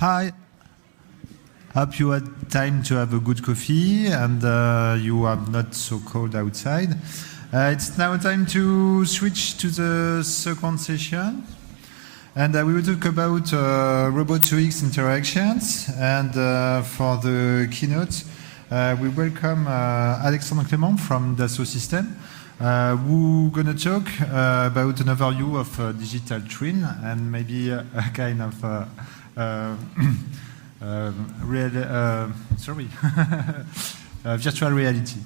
Hi. Hope you had time to have a good coffee and you are not so cold outside. It's now time to switch to the second session. And we will talk about robotics interactions. And for the keynote, we welcome Alexandre Clement from Dassault System, who's going to talk about an overview of digital twin and maybe a kind of virtual reality.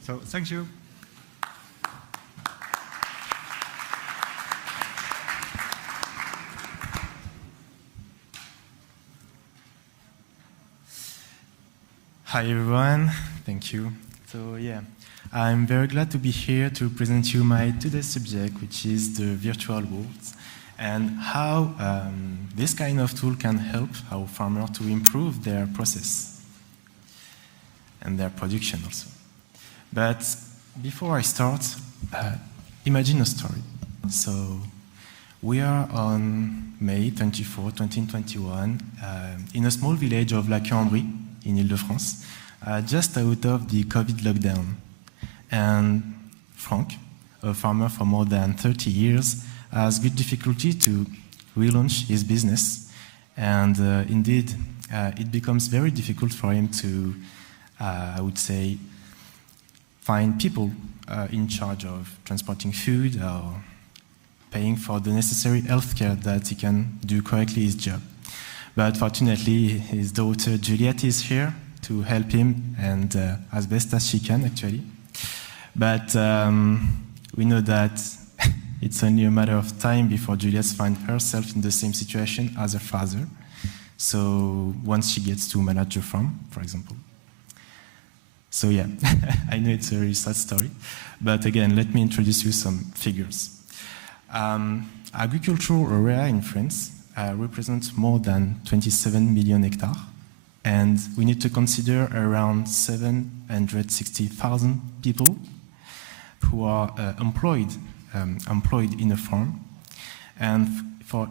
So thank you. Hi everyone, thank you. So yeah, I'm very glad to be here to present you my today's subject, which is the virtual world, and how this kind of tool can help our farmers to improve their process and their production also. But before I start, imagine a story. So we are on May 24, 2021, in a small village of La Cuambrie, in Ile-de-France, just out of the COVID lockdown. And Frank, a farmer for more than 30 years, has good difficulty to relaunch his business. And indeed, it becomes very difficult for him to, I would say, find people in charge of transporting food or paying for the necessary healthcare that he can do correctly his job. But fortunately, his daughter Juliette is here to help him, and as best as she can, actually. But we know that it's only a matter of time before Juliette finds herself in the same situation as her father. So once she gets to manage a farm, for example. So yeah, I know it's a very sad story. But again, let me introduce you some figures. Agricultural area in France represents more than 27 million hectares, and we need to consider around 760,000 people who are employed in a farm, and for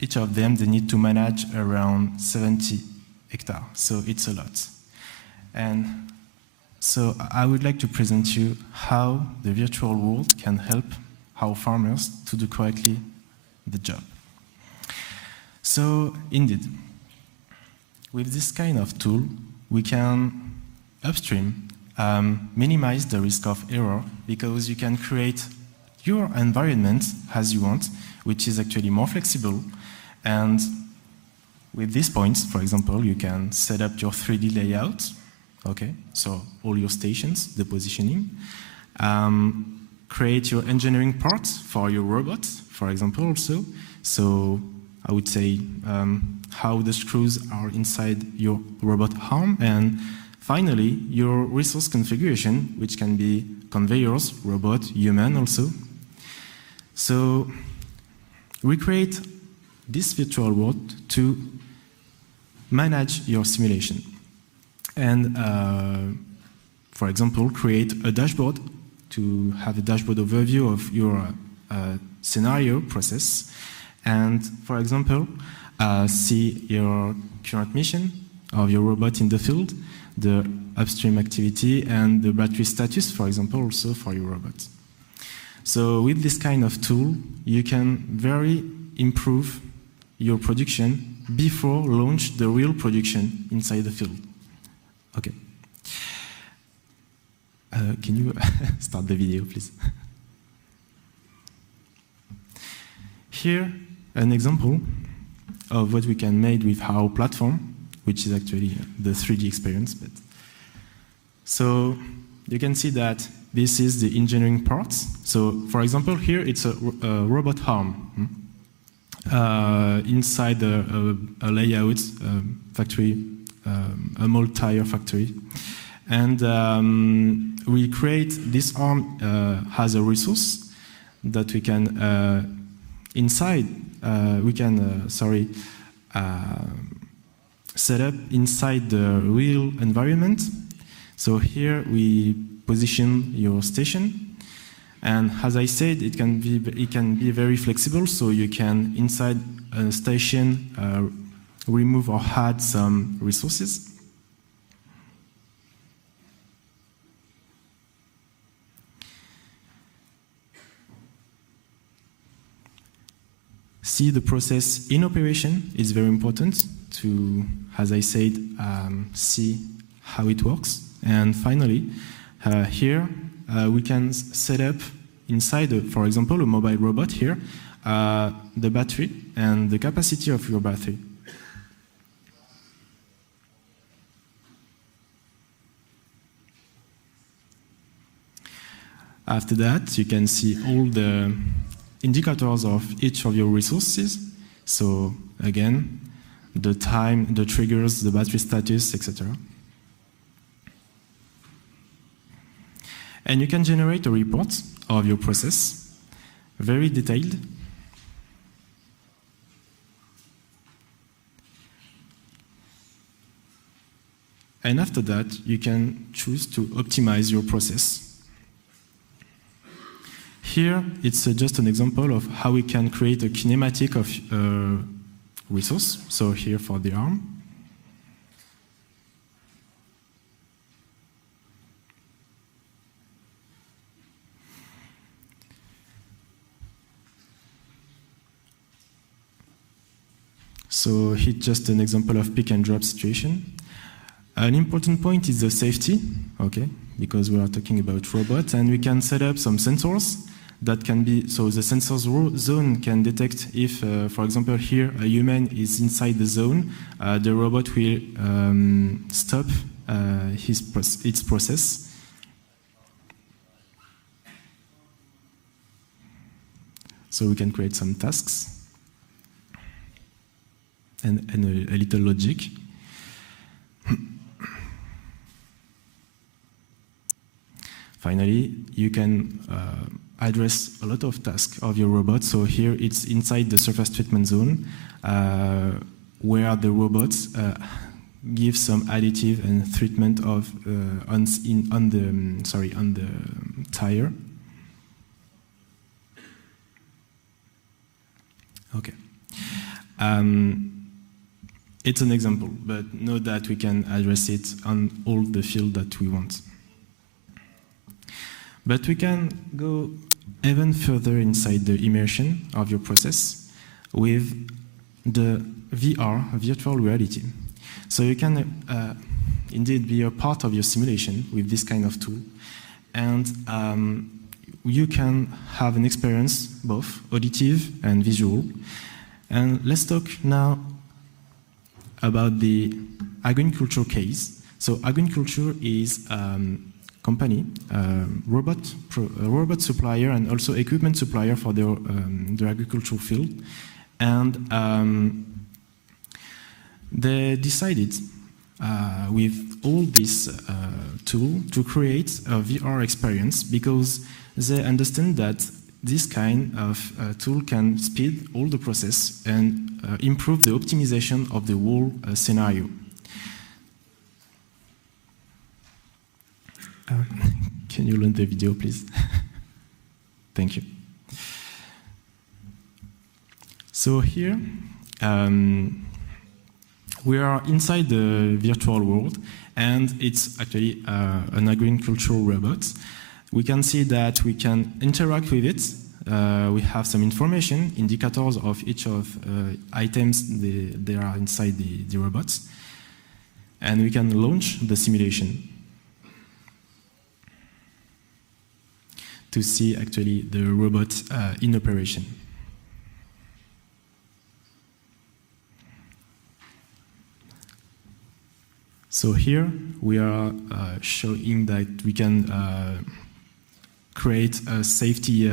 each of them they need to manage around 70 hectares, so it's a lot. And so I would like to present you how the virtual world can help our farmers to do correctly the job. So, indeed, with this kind of tool, we can upstream minimize the risk of error, because you can create your environment as you want, which is actually more flexible. And with these points, for example, you can set up your 3D layout, okay? So all your stations, the positioning. Create your engineering parts for your robot, for example, also. So I would say how the screws are inside your robot arm, and finally your resource configuration, which can be conveyors, robot, human also. So we create this virtual world to manage your simulation, and for example, create a dashboard to have a dashboard overview of your scenario process. And, for example, see your current mission of your robot in the field, the upstream activity, and the battery status, for example, also for your robot. So with this kind of tool, you can very improve your production before launch the real production inside the field. Okay. Can you start the video, please? Here, an example of what we can make with our platform, which is actually the 3D experience. But so you can see that this is the engineering parts. So, for example, here it's a robot arm inside a layout factory, a mold tire factory. And we create this arm as a resource that we can set up inside the real environment. So here we position your station, and as I said, it can be very flexible. So you can inside a station remove or add some resources. See the process in operation is very important to, as I said, see how it works. And finally, here we can set up inside, for example, a mobile robot here, the battery and the capacity of your battery. After that, you can see all the indicators of each of your resources. So again, the time, the triggers, the battery status, etc. And you can generate a report of your process, very detailed. And after that, you can choose to optimize your process. Here, it's just an example of how we can create a kinematic of resource. So here for the arm. So here's just an example of pick and drop situation. An important point is the safety, okay, because we are talking about robots, and we can set up some sensors that can be, so the sensor zone can detect if, for example, here a human is inside the zone, the robot will stop its process. So we can create some tasks and a little logic. Finally, you can address a lot of tasks of your robot. So here it's inside the surface treatment zone, where the robots give some additive and treatment of on the tire. Okay. It's an example, but know that we can address it on all the field that we want. But we can go even further inside the immersion of your process with the VR, virtual reality. So you can indeed be a part of your simulation with this kind of tool. And you can have an experience, both auditive and visual. And let's talk now about the agriculture case. So agriculture is company, robot supplier and also equipment supplier for the agricultural field. And they decided with all this tool to create a VR experience because they understand that this kind of tool can speed all the process and improve the optimization of the whole scenario. Can you run the video, please? Thank you. So here, we are inside the virtual world, and it's actually an agricultural robot. We can see that we can interact with it. We have some information, indicators of each of items they are inside the robots. And we can launch the simulation to see actually the robot in operation. So here we are showing that we can create a safety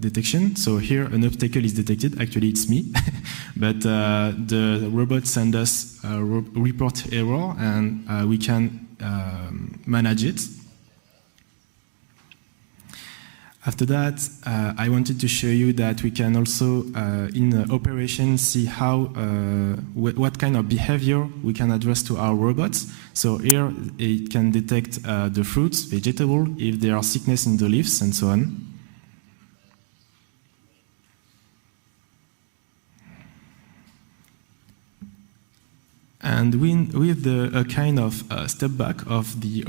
detection. So here an obstacle is detected, actually it's me, but the robot sends us a report error and we can manage it. After that, I wanted to show you that we can also, in operation, see how, what kind of behavior we can address to our robots. So here, it can detect the fruits, vegetable, if there are sickness in the leaves, and so on. And with a kind of step back of the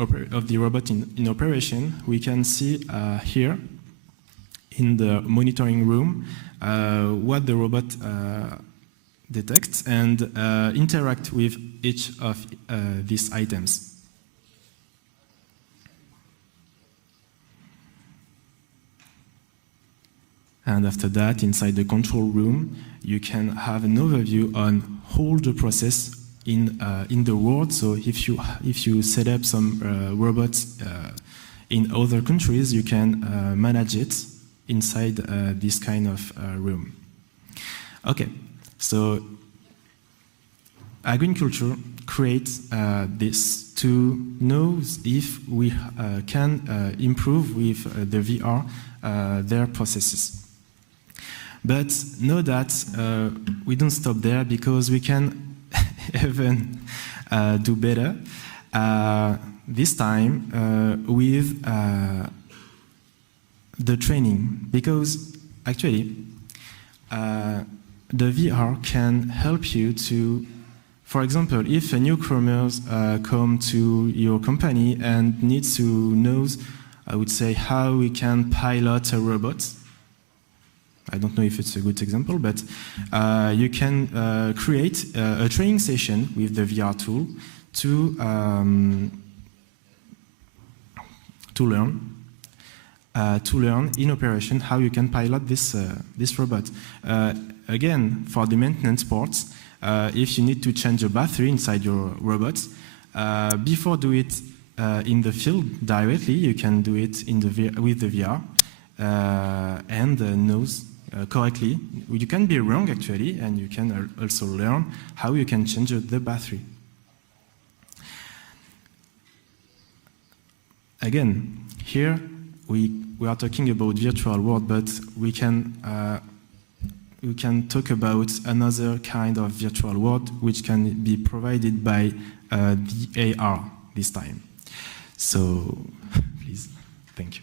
robot in operation, we can see here in the monitoring room what the robot detects and interact with each of these items. And after that, inside the control room, you can have an overview on all the process in the world. So if you set up some robots in other countries, you can manage it inside this kind of room. Okay, so agriculture creates this to know if we can improve with the VR their processes. But know that we don't stop there, because we can even do better, this time with the training, because actually the VR can help you to, for example, if a newcomer come to your company and needs to know, I would say, how we can pilot a robot. I don't know if it's a good example, but you can create a training session with the VR tool to learn in operation how you can pilot this robot. Again, for the maintenance parts, if you need to change a battery inside your robot, before do it in the field directly, you can do it in with the VR and knows correctly. You can be wrong actually, and you can also learn how you can change the battery. Again, here we are talking about virtual world, but we can talk about another kind of virtual world which can be provided by the AR this time. So please, thank you.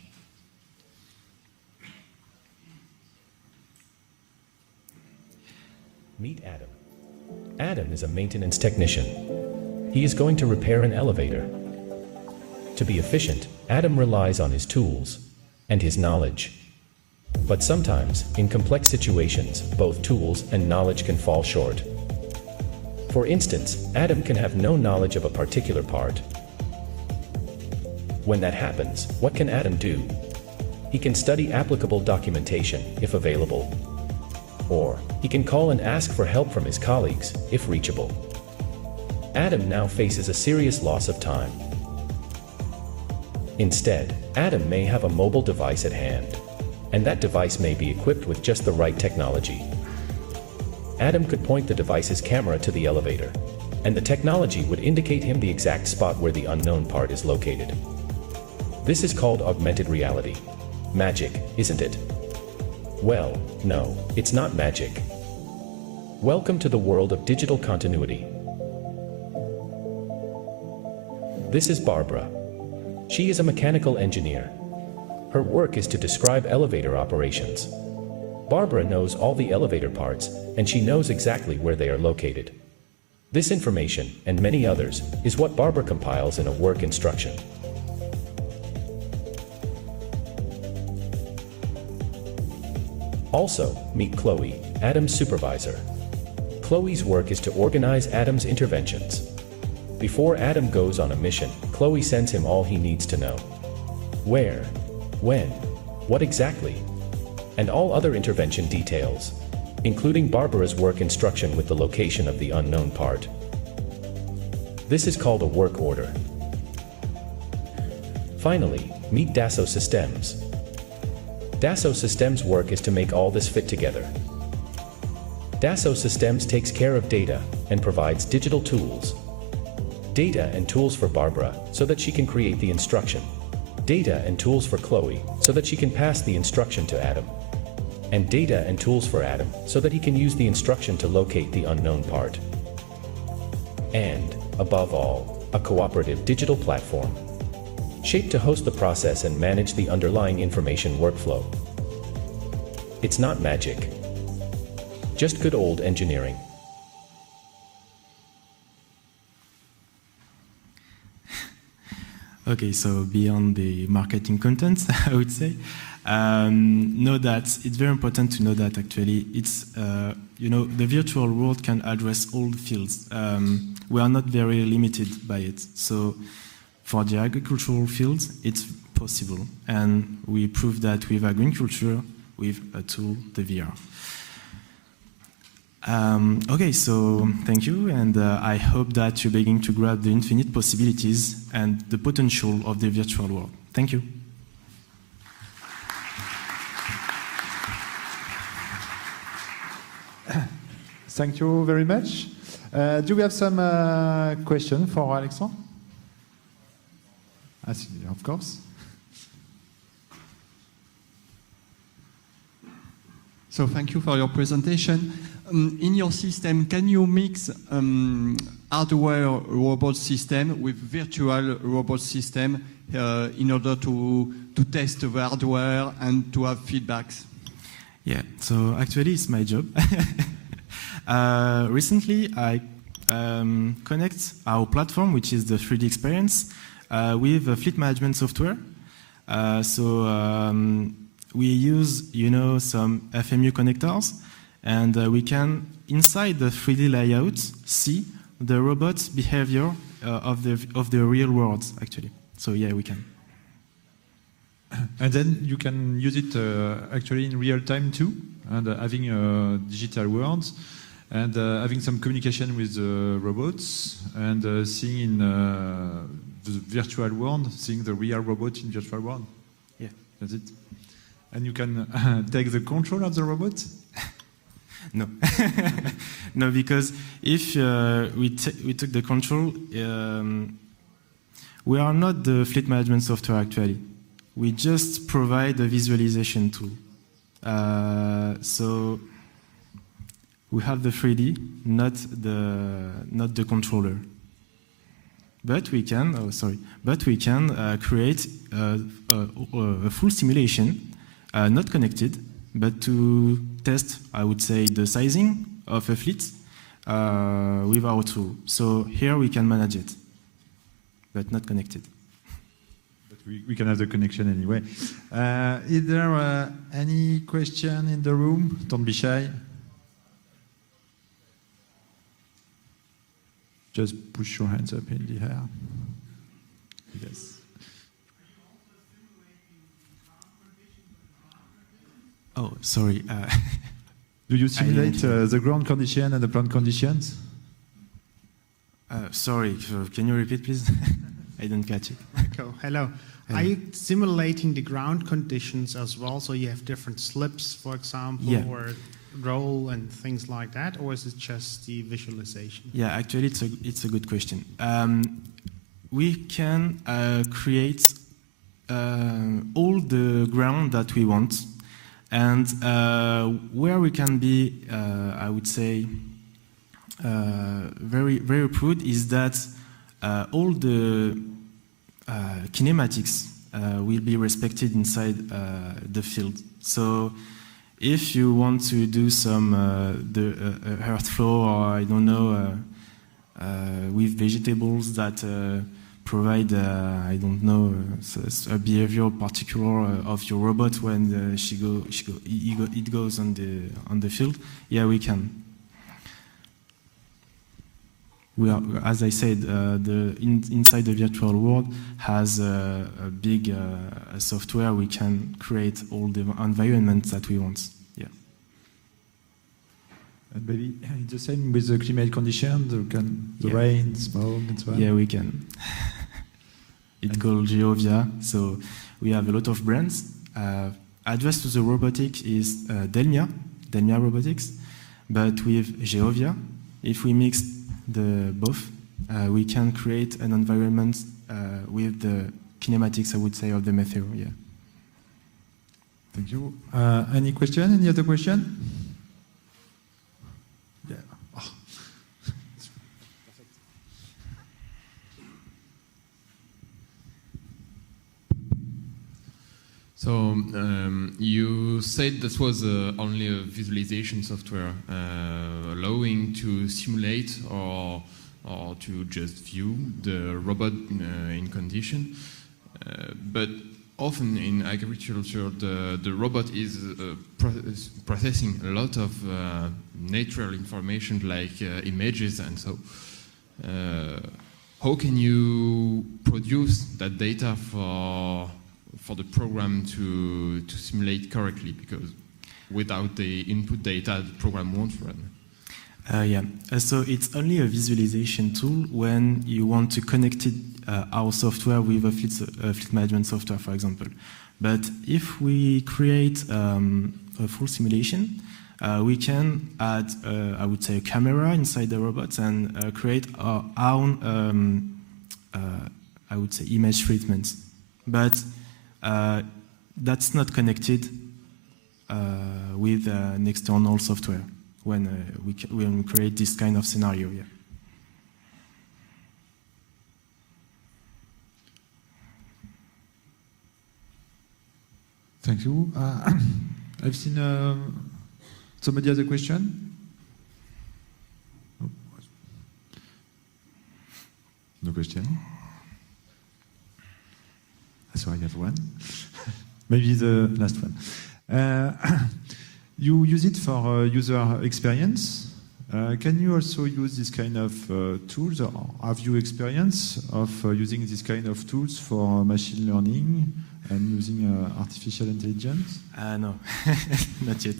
Meet Adam. Adam is a maintenance technician. He is going to repair an elevator. To be efficient, Adam relies on his tools and his knowledge. But sometimes, in complex situations, both tools and knowledge can fall short. For instance, Adam can have no knowledge of a particular part. When that happens, what can Adam do? He can study applicable documentation, if available. Or, he can call and ask for help from his colleagues, if reachable. Adam now faces a serious loss of time. Instead, Adam may have a mobile device at hand, and that device may be equipped with just the right technology. Adam could point the device's camera to the elevator, and the technology would indicate him the exact spot where the unknown part is located. This is called augmented reality. Magic, isn't it? Well, no, it's not magic. Welcome to the world of digital continuity. This is Barbara. She is a mechanical engineer. Her work is to describe elevator operations. Barbara knows all the elevator parts, and she knows exactly where they are located. This information, and many others, is what Barbara compiles in a work instruction. Also, meet Chloe, Adam's supervisor. Chloe's work is to organize Adam's interventions. Before Adam goes on a mission, Chloe sends him all he needs to know. Where, when, what exactly, and all other intervention details, including Barbara's work instruction with the location of the unknown part. This is called a work order. Finally, meet Dassault Systems. Dassault Systems' work is to make all this fit together. Dassault Systems takes care of data and provides digital tools. Data and tools for Barbara so that she can create the instruction. Data and tools for Chloe so that she can pass the instruction to Adam. And data and tools for Adam so that he can use the instruction to locate the unknown part. And, above all, a cooperative digital platform, shaped to host the process and manage the underlying information workflow. It's not magic. Just good old engineering. Okay, so beyond the marketing content, I would say, know that it's very important to know that actually it's, the virtual world can address all the fields. We are not very limited by it. So for the agricultural fields, it's possible. And we prove that with agriculture, with a tool, the VR. Okay, so thank you, and I hope that you're beginning to grab the infinite possibilities and the potential of the virtual world. Thank you. Thank you very much. Do we have some questions for Alexandre? Of course. So thank you for your presentation. In your system, can you mix hardware robot system with virtual robot system in order to test the hardware and to have feedbacks? Yeah, so actually it's my job. Recently I connect our platform, which is the 3D experience, with fleet management software. We use, some FMU connectors, and we can, inside the 3D layout, see the robot's behavior of the real world, actually. So yeah, we can. And then you can use it actually in real time too, and having a digital world, and having some communication with the robots, and seeing in the virtual world, seeing the real robot in virtual world. Yeah, that's it. And you can take the control of the robot? No. No, because if we took the control, we are not the fleet management software actually. We just provide a visualization tool. So we have the 3D, not the controller. But we can, create a full simulation, not connected, but to test, I would say, the sizing of a fleet with our tool. So here we can manage it, but not connected. But we can have the connection anyway. Is there any question in the room? Don't be shy. Just push your hands up in the air. Yes. Oh, sorry. Do you simulate the ground condition and the plant conditions? Sorry, can you repeat, please? I didn't catch it. Michael, hello. Hello. Are you simulating the ground conditions as well? So you have different slips, for example, yeah. or roll and things like that, or is it just the visualization? Yeah, actually, it's a good question. We can create all the ground that we want, and where we can be, I would say, very very proud is that all the kinematics will be respected inside the field. So if you want to do some the earth flow, or I don't know, with vegetables that provide, I don't know, a behavior particular of your robot when it goes on the field, yeah, we can. We are, as I said, inside the virtual world has a big software. We can create all the environments that we want. Yeah. And maybe it's the same with the climate conditions, the rain, smoke, and so on. Yeah, we can. It's called Geovia. So we have a lot of brands. Addressed to the robotic is Delmia Robotics, but with Geovia, if we mix both, we can create an environment with the kinematics, I would say, of the material. Yeah. Thank you. Any question? Any other question? Yeah. Oh. So you said this was only a visualization software allowing to simulate or or to just view the robot in condition. But often in agriculture, the robot is processing a lot of natural information like images and so. How can you produce that data for the program to simulate correctly? Because without the input data, the program won't run. So it's only a visualization tool when you want to connect our software with a fleet management software, for example. But if we create a full simulation, we can add, I would say, a camera inside the robot and create our own, I would say, image treatments. But that's not connected with an external software when we create this kind of scenario. Yeah. Thank you. I've seen somebody has a question? No question? So I have one. Maybe the last one. You use it for user experience. Can you also use this kind of tools, or have you experience of using this kind of tools for machine learning and using artificial intelligence? No, not yet.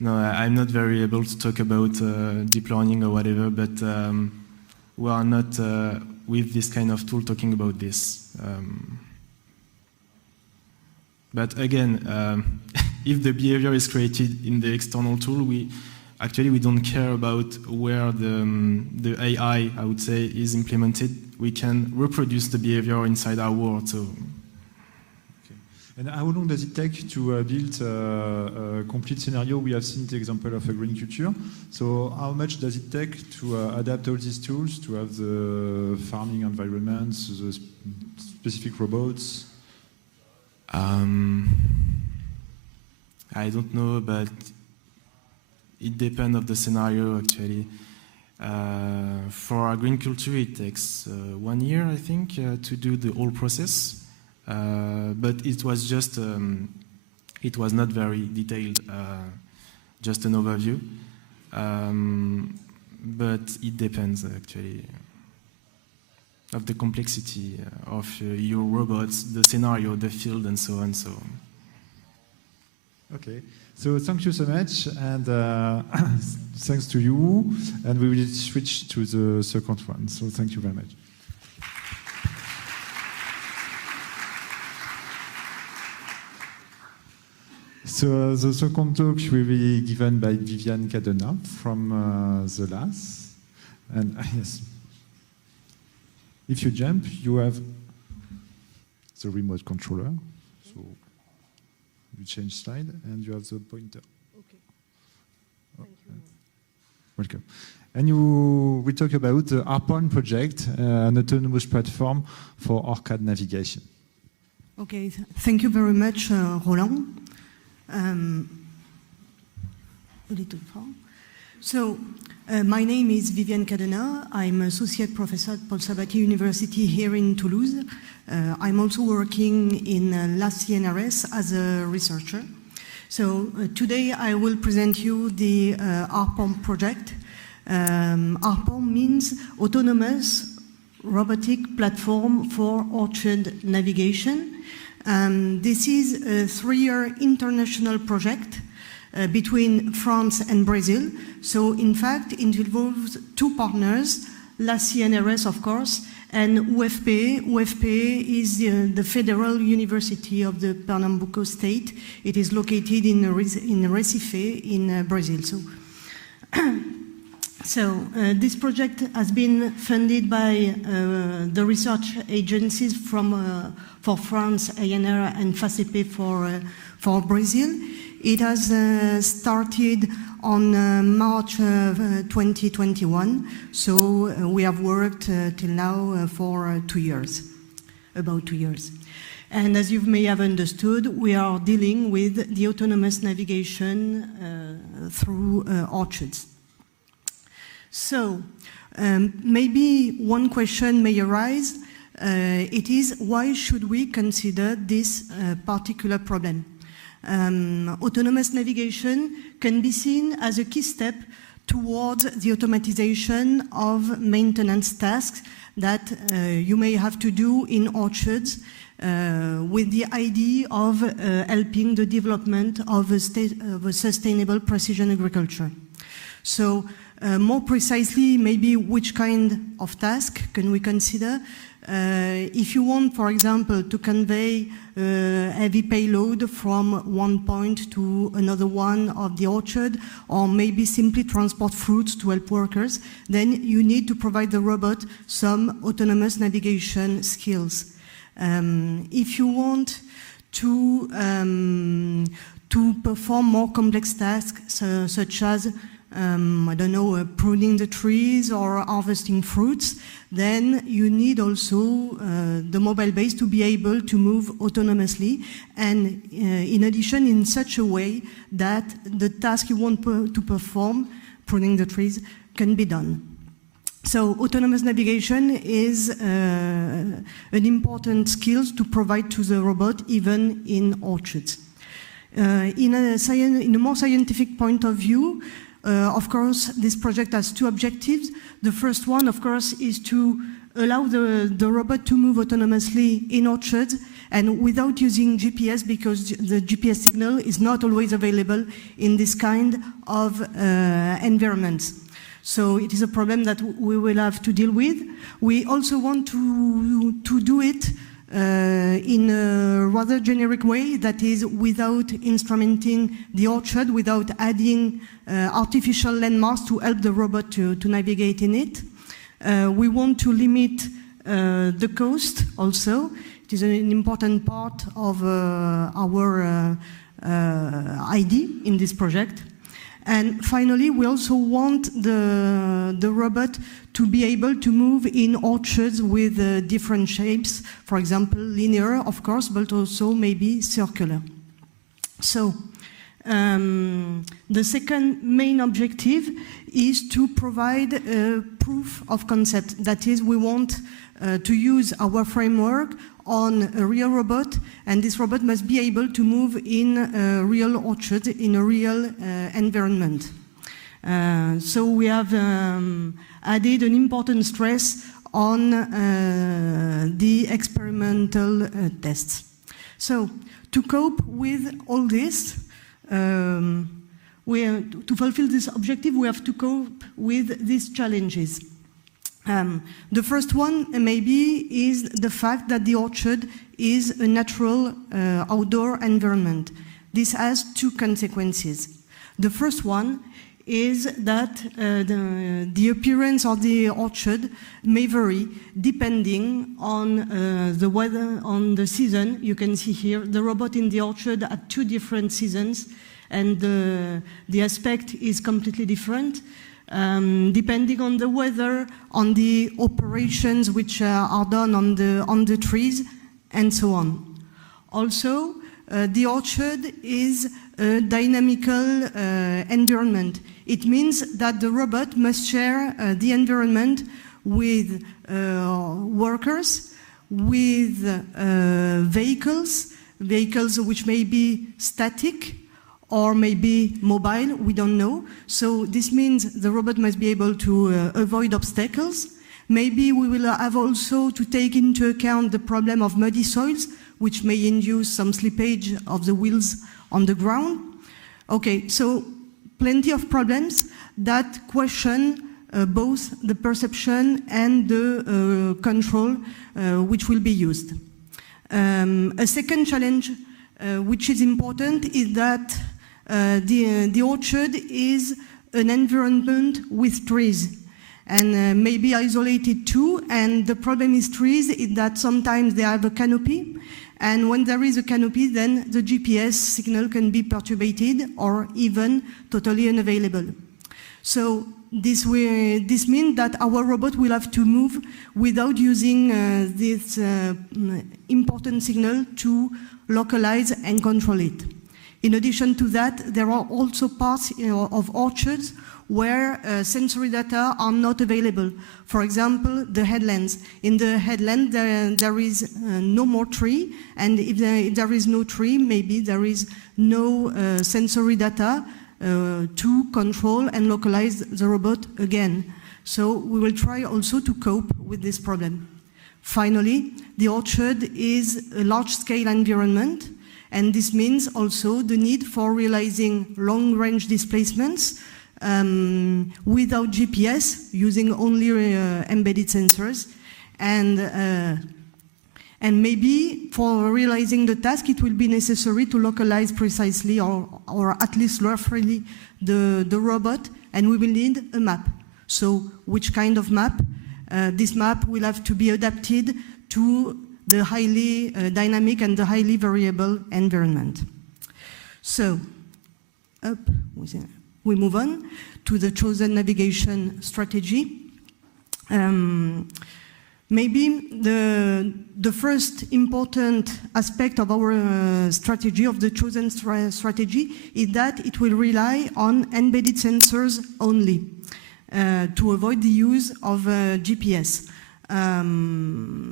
No, I'm not very able to talk about deep learning or whatever, but we are not with this kind of tool talking about this. But again, if the behavior is created in the external tool, we don't care about where the AI, I would say, is implemented. We can reproduce the behavior inside our world. So. Okay. And how long does it take to build a complete scenario? We have seen the example of agriculture. So how much does it take to adapt all these tools to have the farming environments, the specific robots? I don't know, but it depends on the scenario, actually. For agriculture, it takes 1 year, I think, to do the whole process. But it was just, it was not very detailed, just an overview. But it depends, actually, of the complexity of your robots, the scenario, the field, and so on. So. Okay, so thank you so much, and thanks to you, and we will switch to the second one, so thank you very much. So the second talk will be given by Viviane CADENAT from the LAAS, and yes, if you jump, you have the remote controller. So you change slide, and you have the pointer. Okay. Thank you. Welcome. And you will talk about the ARPON project, an autonomous platform for arcade navigation. Okay, thank you very much, Roland. A little far. So, my name is Viviane CADENAT. I'm Associate Professor at Paul Sabatier University here in Toulouse. I'm also working in LAAS CNRS as a researcher. So today I will present you the ARPON project. ARPON means Autonomous Robotic Platform for Orchard Navigation. This is a 3-year international project between France and Brazil. So in fact, it involves 2 partners, LAAS CNRS, of course, and UFP. UFP is the Federal University of the Pernambuco state. It is located in Recife in Brazil. So this project has been funded by the research agencies for France, ANR, and FACEP for Brazil. It has started on March 2021, so we have worked till now for 2 years, about 2 years. And as you may have understood, we are dealing with the autonomous navigation through orchards. So maybe one question may arise. It is, why should we consider this particular problem? Autonomous navigation can be seen as a key step towards the automatization of maintenance tasks that you may have to do in orchards with the idea of helping the development of a sustainable precision agriculture. So more precisely, maybe which kind of task can we consider? If you want, for example, to convey heavy payload from one point to another one of the orchard, or maybe simply transport fruits to help workers, then you need to provide the robot some autonomous navigation skills. If you want to perform more complex tasks, such as I don't know, pruning the trees or harvesting fruits, then you need also the mobile base to be able to move autonomously, and in addition in such a way that the task you want to perform, pruning the trees, can be done. So autonomous navigation is an important skill to provide to the robot even in orchards. In a more scientific point of view, of course, this project has two objectives. The first one, of course, is to allow the robot to move autonomously in orchards and without using GPS, because the GPS signal is not always available in this kind of environments. So it is a problem that we will have to deal with. We also want to do it in a rather generic way, that is without instrumenting the orchard, without adding artificial landmarks to help the robot to navigate in it. We want to limit the cost also. It is an important part of our idea in this project. And finally, we also want the robot to be able to move in orchards with different shapes, for example, linear, of course, but also maybe circular. So, the second main objective is to provide a proof of concept. That is, we want to use our framework on a real robot, and this robot must be able to move in a real orchard, in a real environment. So we have added an important stress on the experimental tests. So to cope with all this, to fulfill this objective, we have to cope with these challenges. The first one maybe is the fact that the orchard is a natural outdoor environment. This has two consequences. The first one is that the appearance of the orchard may vary depending on the weather, on the season. You can see here the robot in the orchard at two different seasons, and the aspect is completely different. Depending on the weather, on the operations which are done on the trees, and so on. Also, the orchard is a dynamical environment. It means that the robot must share the environment with workers, with vehicles which may be static, or maybe mobile, we don't know. So this means the robot must be able to avoid obstacles. Maybe we will have also to take into account the problem of muddy soils, which may induce some slippage of the wheels on the ground. Okay, so plenty of problems that question both the perception and the control which will be used. A second challenge which is important is that the orchard is an environment with trees, and maybe isolated too, and the problem is trees is that sometimes they have a canopy, and when there is a canopy, then the GPS signal can be perturbated or even totally unavailable. So this means that our robot will have to move without using this important signal to localize and control it. In addition to that, there are also parts of orchards where sensory data are not available. For example, the headlands. In the headland, there is no more tree, and if there is no tree, maybe there is no sensory data to control and localize the robot again. So we will try also to cope with this problem. Finally, the orchard is a large-scale environment, and this means also the need for realizing long-range displacements without GPS, using only embedded sensors. And maybe for realizing the task, it will be necessary to localize precisely or at least roughly the robot, and we will need a map. So which kind of map? This map will have to be adapted to the highly dynamic and the highly variable environment. So, we move on to the chosen navigation strategy. Maybe the first important aspect of our strategy, of the chosen strategy, is that it will rely on embedded sensors only to avoid the use of GPS.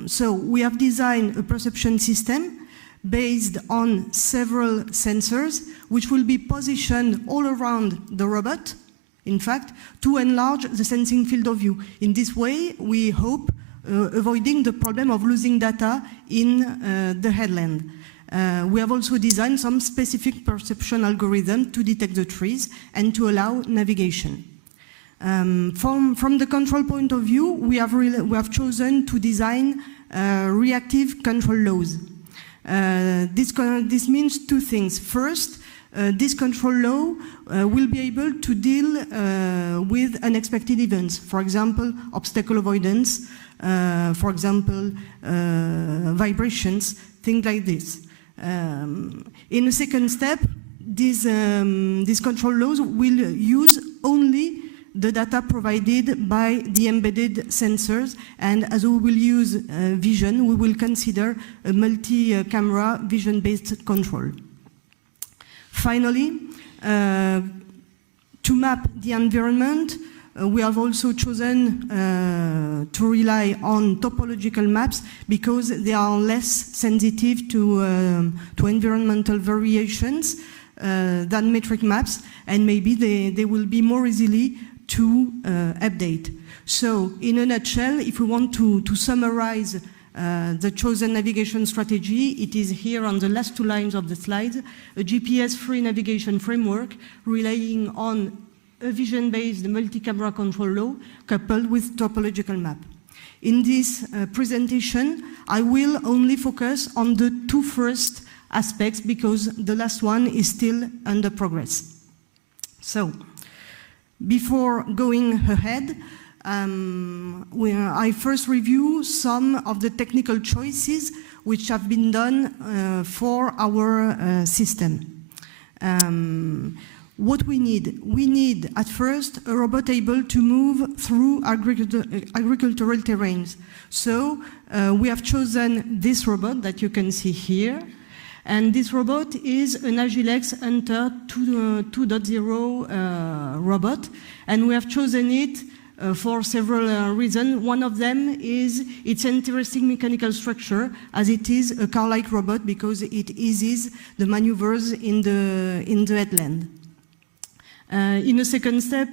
So we have designed a perception system based on several sensors, which will be positioned all around the robot, in fact, to enlarge the sensing field of view. In this way, we hope avoiding the problem of losing data in the headland. We have also designed some specific perception algorithm to detect the trees and to allow navigation. From the control point of view, we have chosen to design reactive control laws. This means two things. First, this control law will be able to deal with unexpected events. For example, obstacle avoidance, for example, vibrations, things like this. In a second step, these control laws will use only the data provided by the embedded sensors, and as we will use vision, we will consider a multi-camera vision-based control. Finally, to map the environment, we have also chosen to rely on topological maps because they are less sensitive to environmental variations than metric maps, and maybe they will be more easily to update. So, in a nutshell, if we want to summarize the chosen navigation strategy, it is here on the last two lines of the slide, a GPS-free navigation framework relying on a vision-based multi-camera control law coupled with topological map. In this presentation, I will only focus on the two first aspects because the last one is still under progress. So, before going ahead, I first review some of the technical choices which have been done for our system. What we need at first a robot able to move through agricultural terrains. So we have chosen this robot that you can see here. And this robot is an Agilex Hunter 2.0 robot, and we have chosen it for several reasons. One of them is its interesting mechanical structure, as it is a car-like robot because it eases the maneuvers in the headland. In a second step,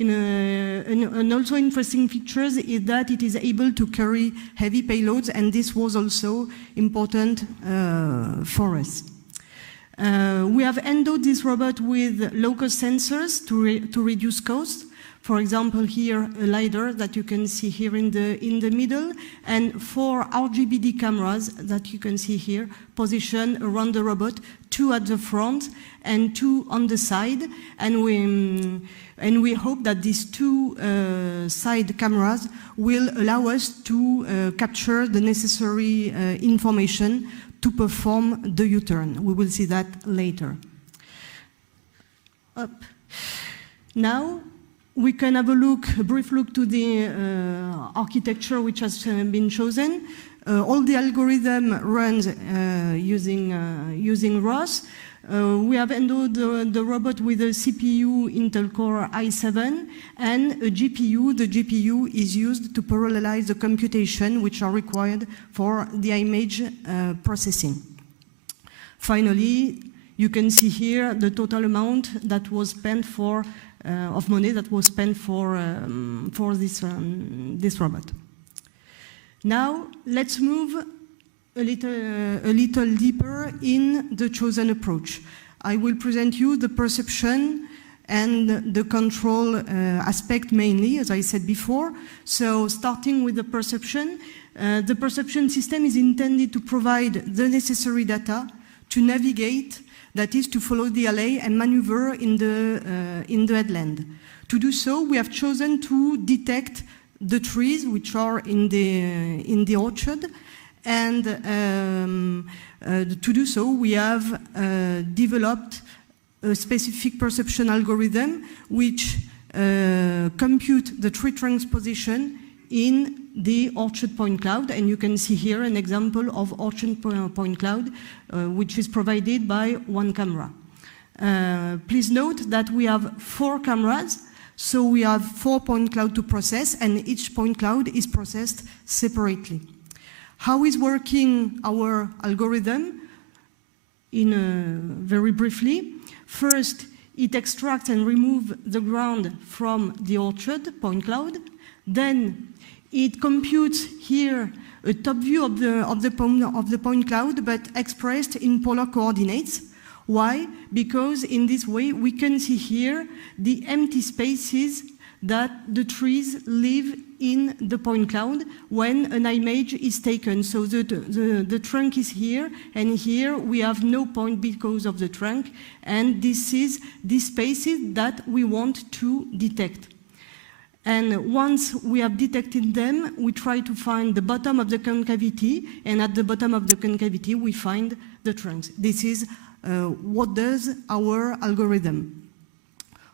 an also interesting feature is that it is able to carry heavy payloads, and this was also important for us. We have endowed this robot with low-cost sensors to reduce costs. For example, here a LiDAR that you can see here in the middle, and 4 RGBD cameras that you can see here positioned around the robot, 2 at the front and 2 on the side, and we hope that these 2 side cameras will allow us to capture the necessary information to perform the U-turn. We will see that later. Up. Now, we can have a brief look to the architecture which has been chosen. All the algorithm runs using ROS. We have endowed the robot with a CPU Intel Core i7 and a GPU. The GPU is used to parallelize the computation which are required for the image processing. Finally, you can see here the total amount that was spent for of money that was spent for this robot. Now let's move a little deeper in the chosen approach. I will present you the perception and the control aspect mainly, as I said before. So starting with the perception system is intended to provide the necessary data to navigate, that is to follow the alley and maneuver in the headland. To do so, we have chosen to detect the trees which are in the orchard, and to do so, we have developed a specific perception algorithm which compute the tree trunk's position in the orchard point cloud, and you can see here an example of orchard point cloud which is provided by one camera. Please note that we have 4 cameras, so we have 4 point cloud to process, and each point cloud is processed separately. How is working our algorithm? Very briefly. First, it extracts and removes the ground from the orchard point cloud. Then it computes here a top view of the point cloud, but expressed in polar coordinates. Why? Because in this way we can see here the empty spaces that the trees leave in the point cloud when an image is taken. So the trunk is here, and here we have no point because of the trunk, and this is the spaces that we want to detect. And once we have detected them, we try to find the bottom of the concavity, and at the bottom of the concavity we find the trunks. This is what does our algorithm.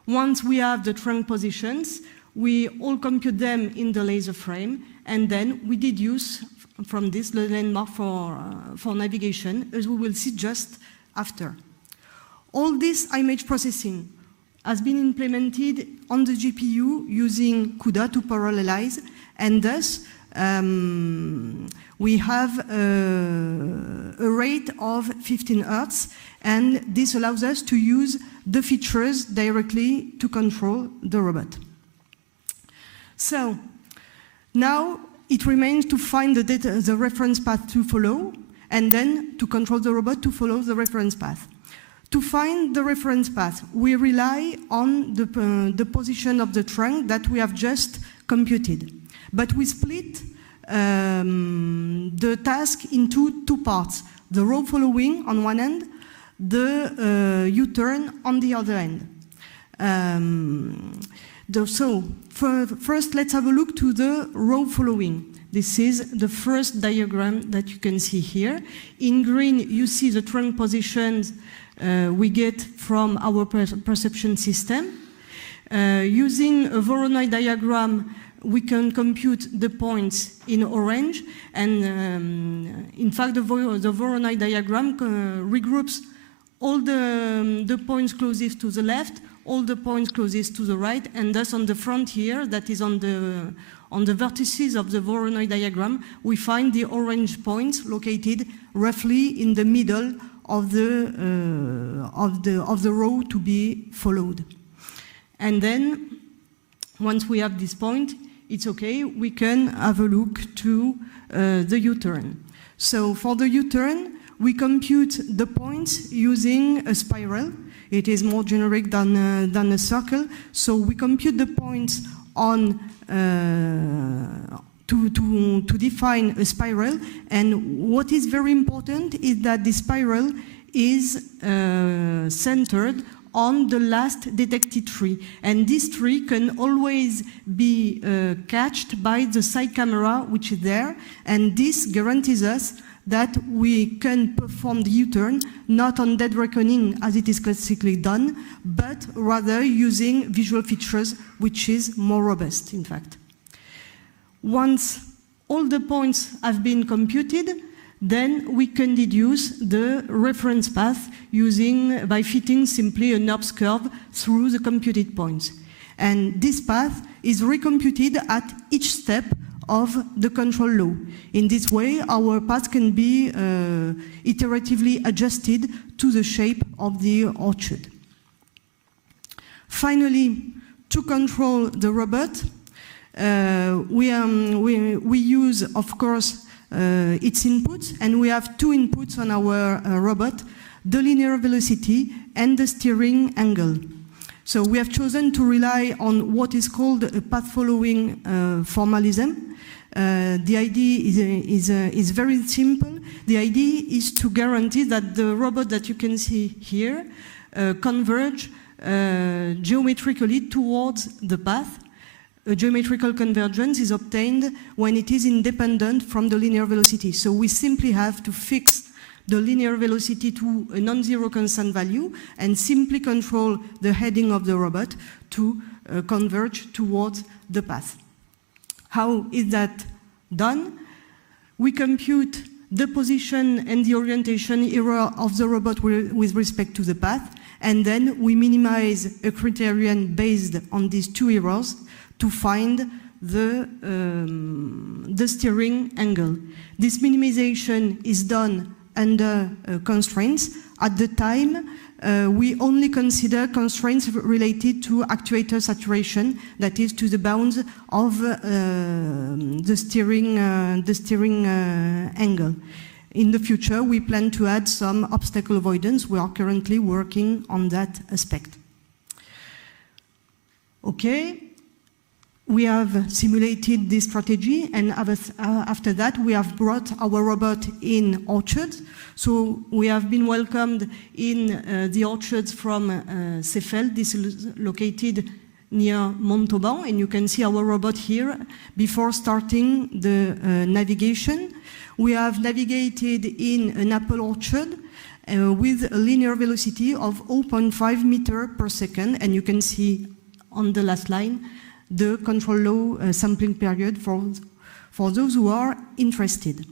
Once we have the trunk positions, we all compute them in the laser frame, and then we deduce from this the landmark for navigation, as we will see just after. All this image processing has been implemented on the GPU using CUDA to parallelize, and thus we have a rate of 15 Hertz, and this allows us to use the features directly to control the robot. So now it remains to find the reference path to follow, and then to control the robot to follow the reference path. To find the reference path, we rely on the position of the trunk that we have just computed. But we split the task into 2 parts: the row following on one end, the U-turn on the other end. First, let's have a look to the row following. This is the first diagram that you can see here. In green, you see the trunk positions we get from our perception system. Using a Voronoi diagram, we can compute the points in orange, and in fact the Voronoi diagram regroups all the points closest to the left, all the points closest to the right, and thus on the frontier, that is on the vertices of the Voronoi diagram, we find the orange points located roughly in the middle of the row to be followed. And then, once we have this point, it's okay, we can have a look to the U-turn. So for the U-turn, we compute the points using a spiral. It is more generic than a circle. So we compute the points on to define a spiral. And what is very important is that the spiral is centered on the last detected tree. And this tree can always be catched by the side camera which is there. And this guarantees us that we can perform the U-turn not on dead reckoning as it is classically done, but rather using visual features, which is more robust, in fact. Once all the points have been computed, then we can deduce the reference path by fitting simply a NURBS curve through the computed points. And this path is recomputed at each step of the control law. In this way, our path can be iteratively adjusted to the shape of the orchard. Finally, to control the robot, we use, of course, its inputs, and we have two inputs on our robot, the linear velocity and the steering angle. So we have chosen to rely on what is called a path-following formalism. The idea is very simple. The idea is to guarantee that the robot that you can see here converge geometrically towards the path. A geometrical convergence is obtained when it is independent from the linear velocity. So we simply have to fix the linear velocity to a non-zero constant value and simply control the heading of the robot to converge towards the path. How is that done? We compute the position and the orientation error of the robot with respect to the path, and then we minimize a criterion based on these two errors to find the steering angle. This minimization is done under constraints. At the time, we only consider constraints related to actuator saturation, that is to the bounds of the steering angle. In the future, we plan to add some obstacle avoidance. We are currently working on that aspect. Okay. We have simulated this strategy, and after that we have brought our robot in orchards. So we have been welcomed in the orchards from Seyfeld. This is located near Montauban, and you can see our robot here before starting the navigation. We have navigated in an apple orchard with a linear velocity of 0.5 meters per second, and you can see on the last line the control law sampling period for those who are interested.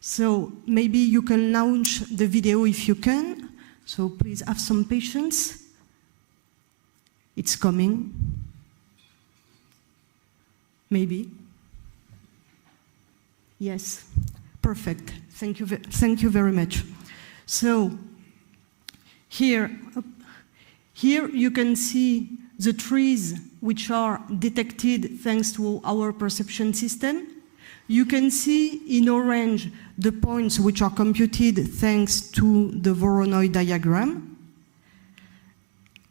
So maybe you can launch the video if you can. So please have some patience. It's coming. Maybe. Yes. Perfect. Thank you very much. So here you can see the trees which are detected thanks to our perception system. You can see in orange the points which are computed thanks to the Voronoi diagram.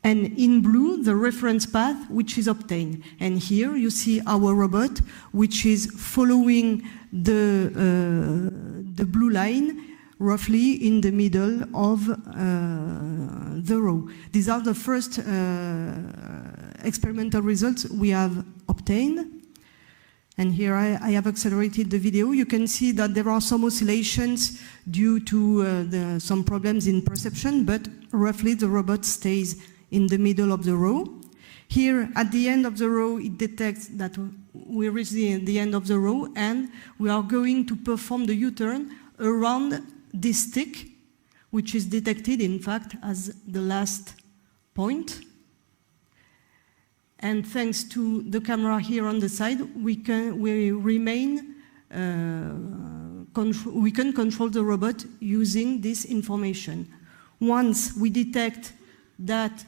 And in blue, the reference path which is obtained. And here you see our robot which is following the blue line roughly in the middle of the row. These are the first experimental results we have obtained. And here I have accelerated the video. You can see that there are some oscillations due to some problems in perception, but roughly the robot stays in the middle of the row. Here at the end of the row, it detects that we reach the end of the row, and we are going to perform the U-turn around this stick, which is detected in fact as the last point. And thanks to the camera here on the side, we can control the robot using this information. Once we detect that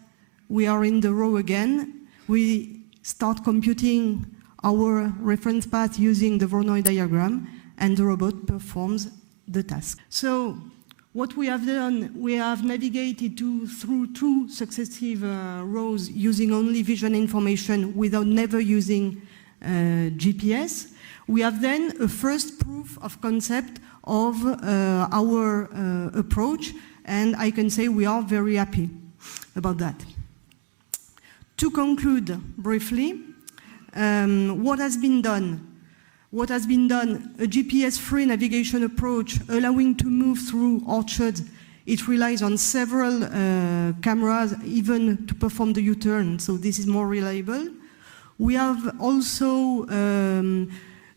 we are in the row again, we start computing our reference path using the Voronoi diagram, and the robot performs the task. So what we have done, we have navigated through two successive rows using only vision information without never using GPS. We have then a first proof of concept of our approach, and I can say we are very happy about that. To conclude briefly, what has been done? What has been done, a GPS-free navigation approach allowing to move through orchards. It relies on several cameras even to perform the U-turn, so this is more reliable. We have also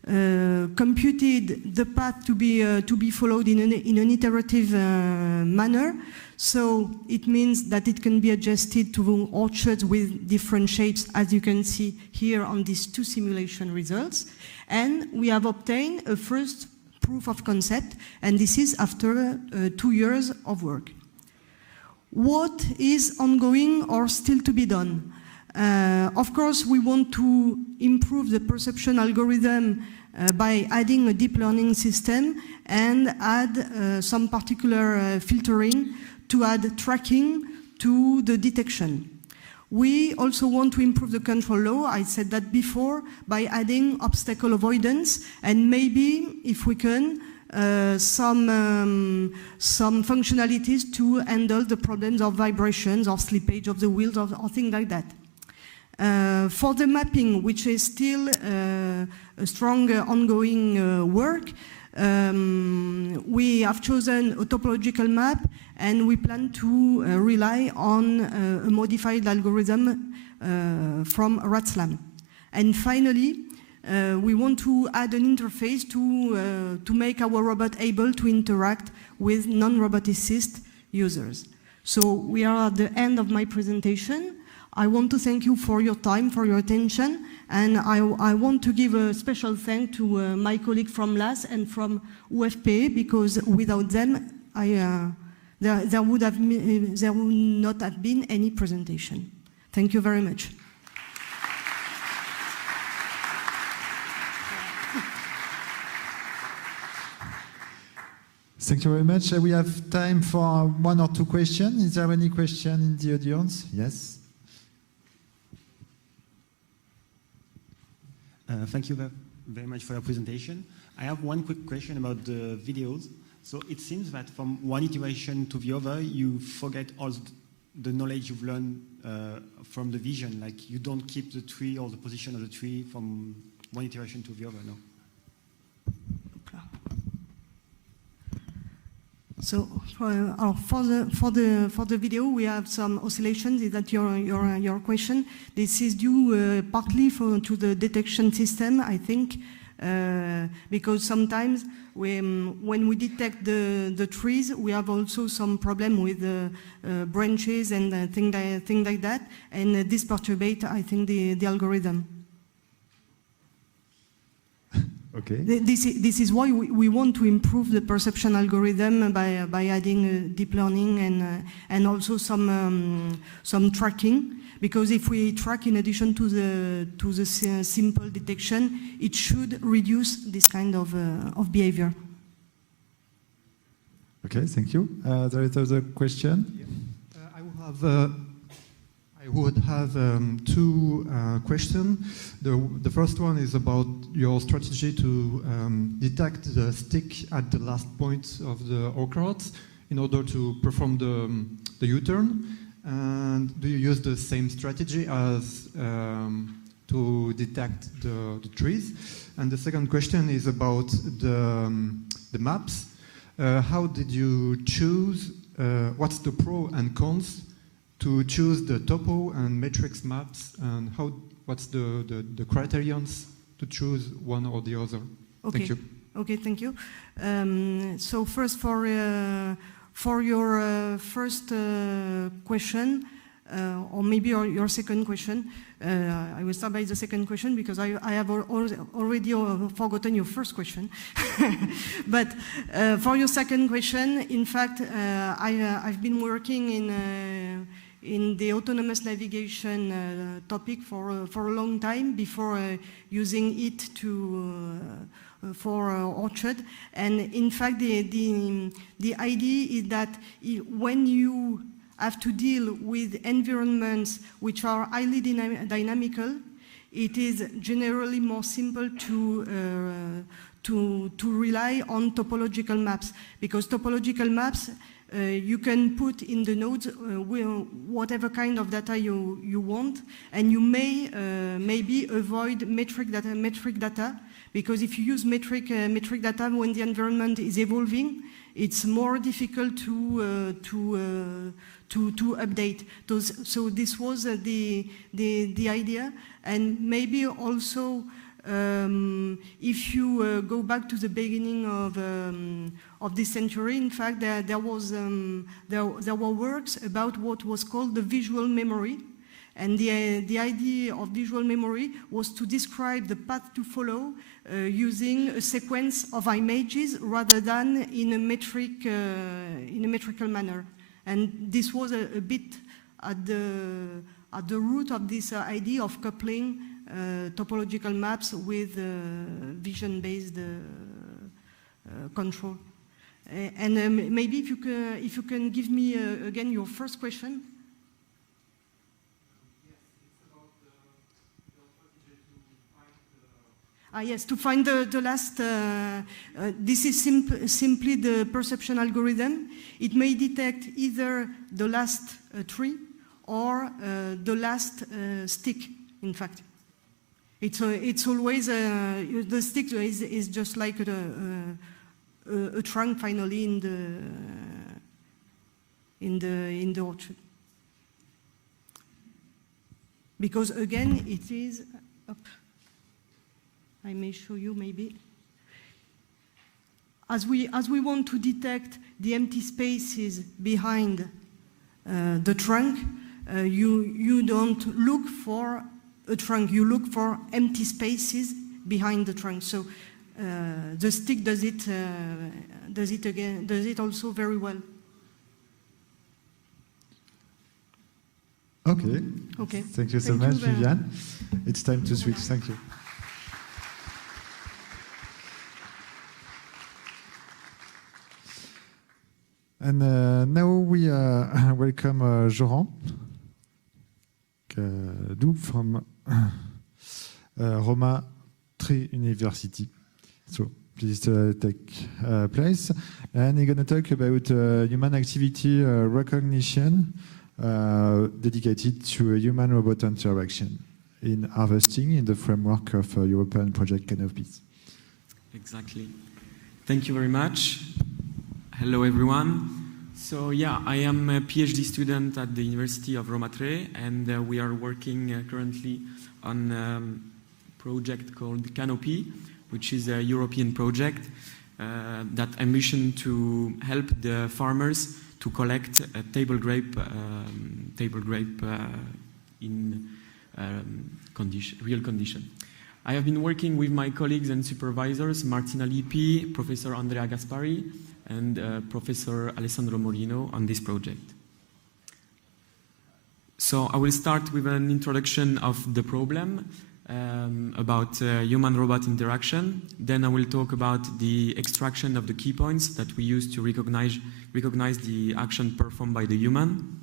computed the path to be followed in an iterative manner. So it means that it can be adjusted to orchards with different shapes, as you can see here on these two simulation results. And we have obtained a first proof of concept, and this is after 2 years of work. What is ongoing or still to be done? Of course, we want to improve the perception algorithm by adding a deep learning system and add some particular filtering to add tracking to the detection. We also want to improve the control law, I said that before, by adding obstacle avoidance and maybe, if we can, some functionalities to handle the problems of vibrations or slippage of the wheels or things like that. For the mapping, which is still a strong ongoing work, we have chosen a topological map and we plan to rely on a modified algorithm from RATSLAM. And finally, we want to add an interface to make our robot able to interact with non-roboticist users. So we are at the end of my presentation. I want to thank you for your time, for your attention, and I want to give a special thank to my colleague from LAAS and from UFPE, because without them, there would not have been any presentation. Thank you very much. Thank you very much. We have time for 1 or 2 questions. Is there any question in the audience? Yes. Thank you very much for your presentation. I have one quick question about the videos. So it seems that from one iteration to the other, you forget all the knowledge you've learned from the vision. Like you don't keep the tree or the position of the tree from one iteration to the other, no? So for the video, we have some oscillations. Is that your question? This is due partly to the detection system, I think, because sometimes when we detect the trees, we have also some problem with branches and things like that, and this perturbates, I think, the algorithm. Okay. This is why we want to improve the perception algorithm by adding deep learning and also some tracking, because if we track in addition to the simple detection, it should reduce this kind of behavior. Okay, thank you. There is another question. Yeah. I would have 2 questions. The first one is about your strategy to detect the stick at the last point of the orchards in order to perform the U-turn. And do you use the same strategy as to detect the trees? And the second question is about the maps. How did you choose, what's the pros and cons to choose the topo and matrix maps, and what's the criterions to choose one or the other? Okay. Thank you. Okay, thank you. So first, for your first question, or maybe your second question, I will start by the second question because I have already forgotten your first question. But for your second question, in fact, I've been working in the autonomous navigation topic for a long time before using it for orchard. And in fact, the idea is that when you have to deal with environments which are highly dynamical, it is generally more simple to rely on topological maps, because topological maps you can put in the nodes whatever kind of data you want, and you may maybe avoid metric data, because if you use metric data when the environment is evolving, it's more difficult to update. So this was the idea, and maybe also If you go back to the beginning of this century, in fact, there were works about what was called the visual memory. And the idea of visual memory was to describe the path to follow using a sequence of images rather than in a metrical manner. And this was a bit at the root of this idea of coupling topological maps with vision-based control. And maybe if you can give me again your first question. Yes, to find the last, this is simply the perception algorithm. It may detect either the last tree or the last stick, in fact. It's always, the stick is just like a trunk finally in the orchard. Because again, it is, I may show you maybe. As we want to detect the empty spaces behind the trunk, you don't look for a trunk, you look for empty spaces behind the trunk. So the stick does it also very well. Okay. Okay. Thank you so much, Viviane. It's time to switch. Thank you. And now we welcome Jorand Gallou from Roma University. So please take place. And we're going to talk about human activity recognition dedicated to human-robot interaction in harvesting in the framework of European project Canopies. Exactly. Thank you very much. Hello, everyone. So, yeah, I am a PhD student at the University of Roma, and we are working currently on a project called Canopy, which is a European project that ambition to help the farmers to collect table grape in real condition. I have been working with my colleagues and supervisors, Martina Lippi, Professor Andrea Gaspari, and Professor Alessandro Morino on this project. So I will start with an introduction of the problem about human-robot interaction. Then I will talk about the extraction of the key points that we use to recognize the action performed by the human.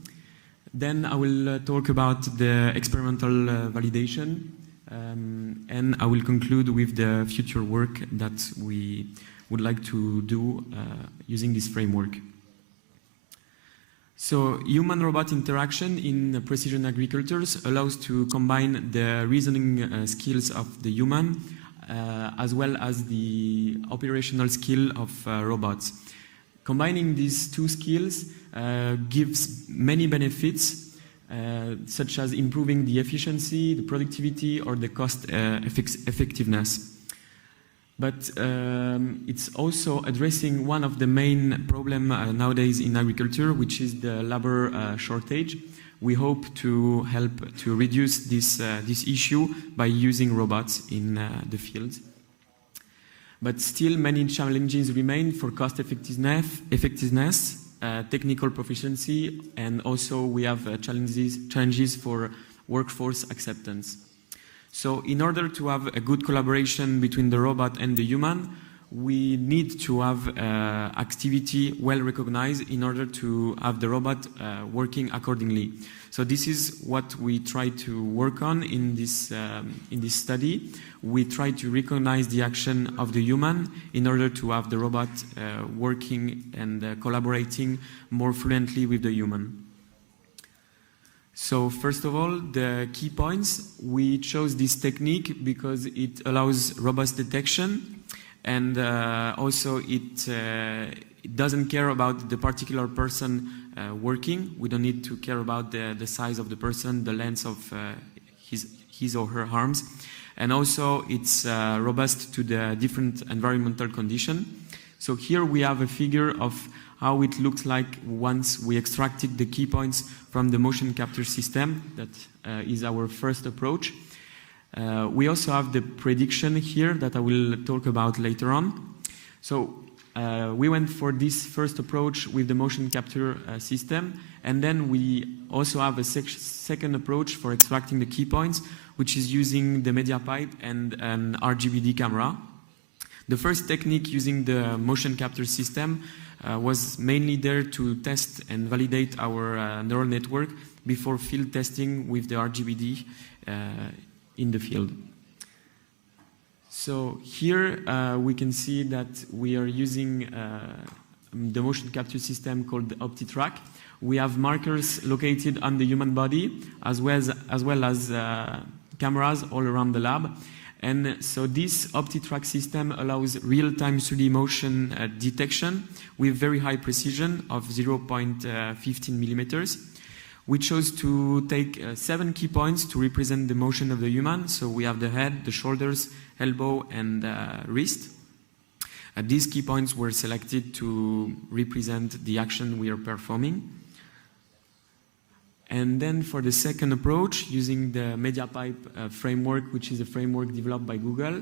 Then I will talk about the experimental validation, and I will conclude with the future work that we would like to do using this framework. So human-robot interaction in precision agriculture allows to combine the reasoning skills of the human as well as the operational skill of robots. Combining these two skills gives many benefits, such as improving the efficiency, the productivity, or the cost effectiveness. But it's also addressing one of the main problems nowadays in agriculture, which is the labor shortage. We hope to help to reduce this issue by using robots in the field. But still, many challenges remain for cost effectiveness, technical proficiency, and also we have challenges for workforce acceptance. So in order to have a good collaboration between the robot and the human, we need to have activity well recognized in order to have the robot working accordingly. So this is what we try to work on in this study. We try to recognize the action of the human in order to have the robot working and collaborating more fluently with the human. So first of all, the key points, we chose this technique because it allows robust detection, and also it doesn't care about the particular person working. We don't need to care about the size of the person, the length of his or her arms. and also it's robust to the different environmental conditions. So here we have a figure of how it looks like once we extracted the key points from the motion capture system. That is our first approach. We also have the prediction here that I will talk about later on. So we went for this first approach with the motion capture system, and then we also have a second approach for extracting the key points, which is using the media pipe and an RGBD camera. The first technique using the motion capture system was mainly there to test and validate our neural network before field testing with the RGBD in the field. So here we can see that we are using the motion capture system called the OptiTrack. We have markers located on the human body as well as cameras all around the lab. And so this OptiTrack system allows real-time 3D motion detection with very high precision of 0.15 millimeters. We chose to take 7 key points to represent the motion of the human. So we have the head, the shoulders, elbow, and wrist. These key points were selected to represent the action we are performing. And then for the second approach, using the MediaPipe framework, which is a framework developed by Google,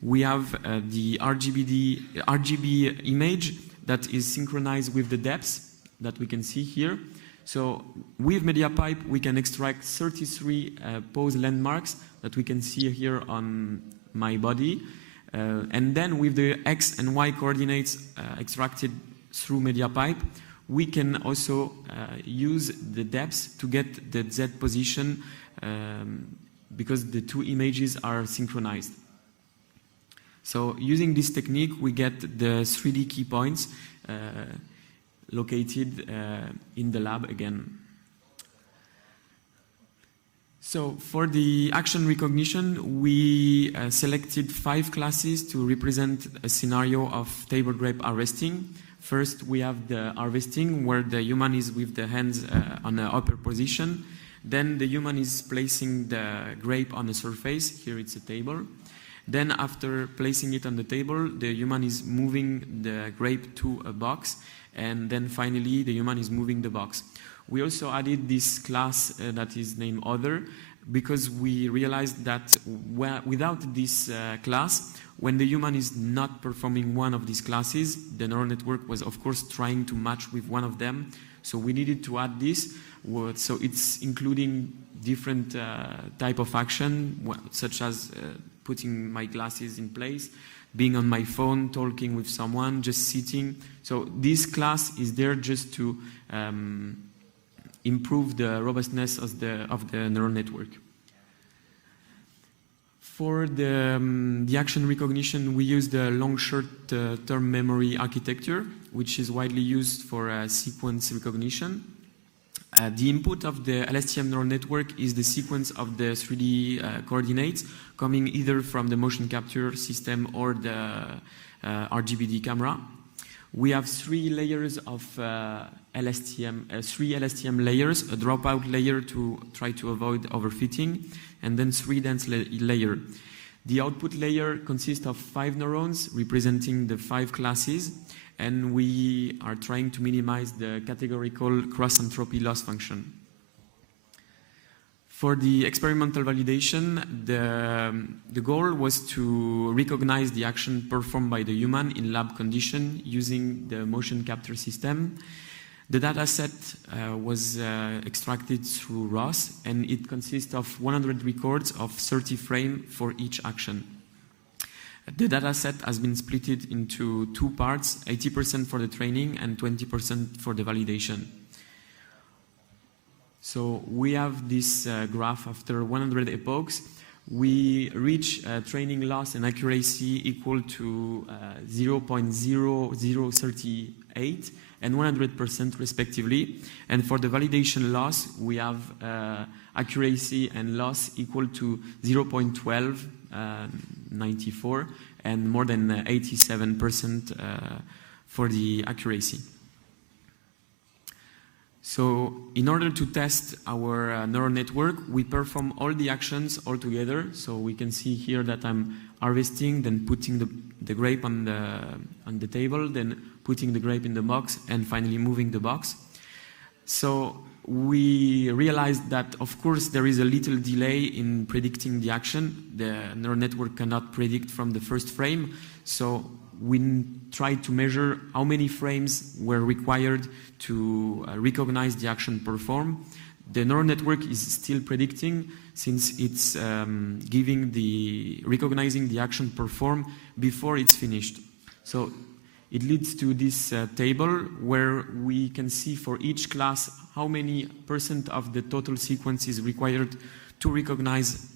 we have the RGB image that is synchronized with the depths that we can see here. So with MediaPipe, we can extract 33 pose landmarks that we can see here on my body. And then with the X and Y coordinates extracted through MediaPipe, we can also use the depths to get the Z position because the two images are synchronized. So using this technique, we get the 3D key points located in the lab again. So for the action recognition, we selected 5 classes to represent a scenario of table grape harvesting. First, we have the harvesting, where the human is with the hands on the upper position. Then the human is placing the grape on a surface. Here it's a table. Then after placing it on the table, the human is moving the grape to a box. And then finally, the human is moving the box. We also added this class that is named Other, because we realized that without this class, when the human is not performing one of these classes, the neural network was, of course, trying to match with one of them. So we needed to add this. So it's including different type of action, such as putting my glasses in place, being on my phone, talking with someone, just sitting. So this class is there just to improve the robustness of the neural network. For the action recognition, we use the long short-term memory architecture, which is widely used for sequence recognition. The input of the LSTM neural network is the sequence of the 3D coordinates coming either from the motion capture system or the RGBD camera. We have 3 layers of LSTM, 3 LSTM layers, a dropout layer to try to avoid overfitting, and then 3 dense layers. The output layer consists of 5 neurons representing the 5 classes, and we are trying to minimize the categorical cross-entropy loss function. For the experimental validation, the goal was to recognize the action performed by the human in lab condition using the motion capture system. The dataset was extracted through ROS, and it consists of 100 records of 30 frames for each action. The dataset has been split into 2 parts, 80% for the training and 20% for the validation. So we have this graph after 100 epochs. We reach training loss and accuracy equal to 0.0038 and 100% respectively. And for the validation loss, we have accuracy and loss equal to 0.1294 and more than 87% for the accuracy. So in order to test our neural network, we perform all the actions all together. So we can see here that I'm harvesting, then putting the grape on the table, then putting the grape in the box, and finally moving the box. So we realized that, of course, there is a little delay in predicting the action. The neural network cannot predict from the first frame. So we tried to measure how many frames were required to recognize the action performed. The neural network is still predicting, since it's recognizing the action performed before it's finished. So it leads to this table where we can see for each class how many % of the total sequence is required to recognize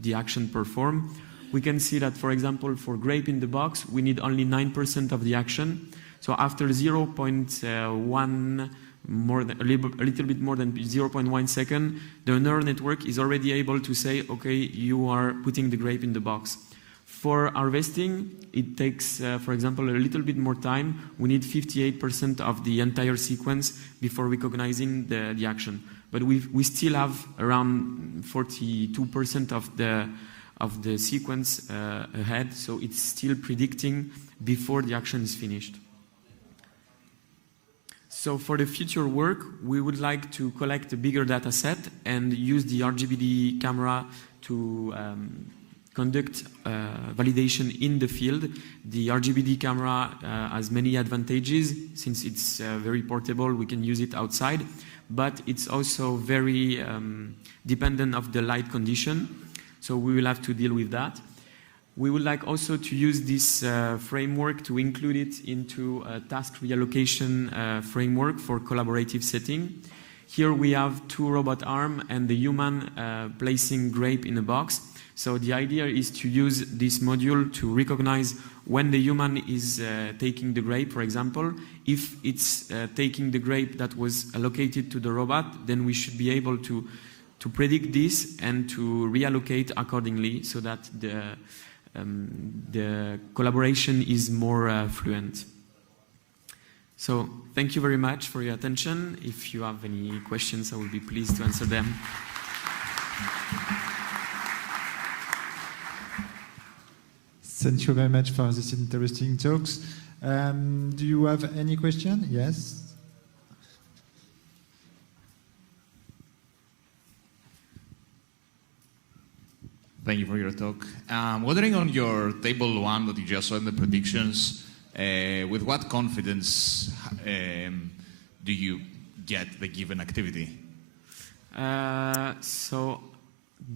the action performed. We can see that, for example, for grape in the box, we need only 9% of the action. So after 0.1, a little bit more than 0.1 second, the neural network is already able to say, okay, you are putting the grape in the box. For harvesting, it takes, for example, a little bit more time. We need 58% of the entire sequence before recognizing the action. But we still have around 42% of the sequence ahead, so it's still predicting before the action is finished. So for the future work, we would like to collect a bigger data set and use the RGBD camera to conduct validation in the field. The RGBD camera has many advantages. Since it's very portable, we can use it outside, but it's also very dependent of the light condition. So we will have to deal with that. We would like also to use this framework to include it into a task reallocation framework for collaborative setting. Here we have 2 robot arms and the human placing grape in a box. So the idea is to use this module to recognize when the human is taking the grape, for example. If it's taking the grape that was allocated to the robot, then we should be able to predict this and to reallocate accordingly so that the collaboration is more fluent. So thank you very much for your attention. If you have any questions, I will be pleased to answer them. Thank you very much for this interesting talks. Do you have any question? Yes? Thank you for your talk. Wondering on your table 1 that you just saw in the predictions, with what confidence do you get the given activity?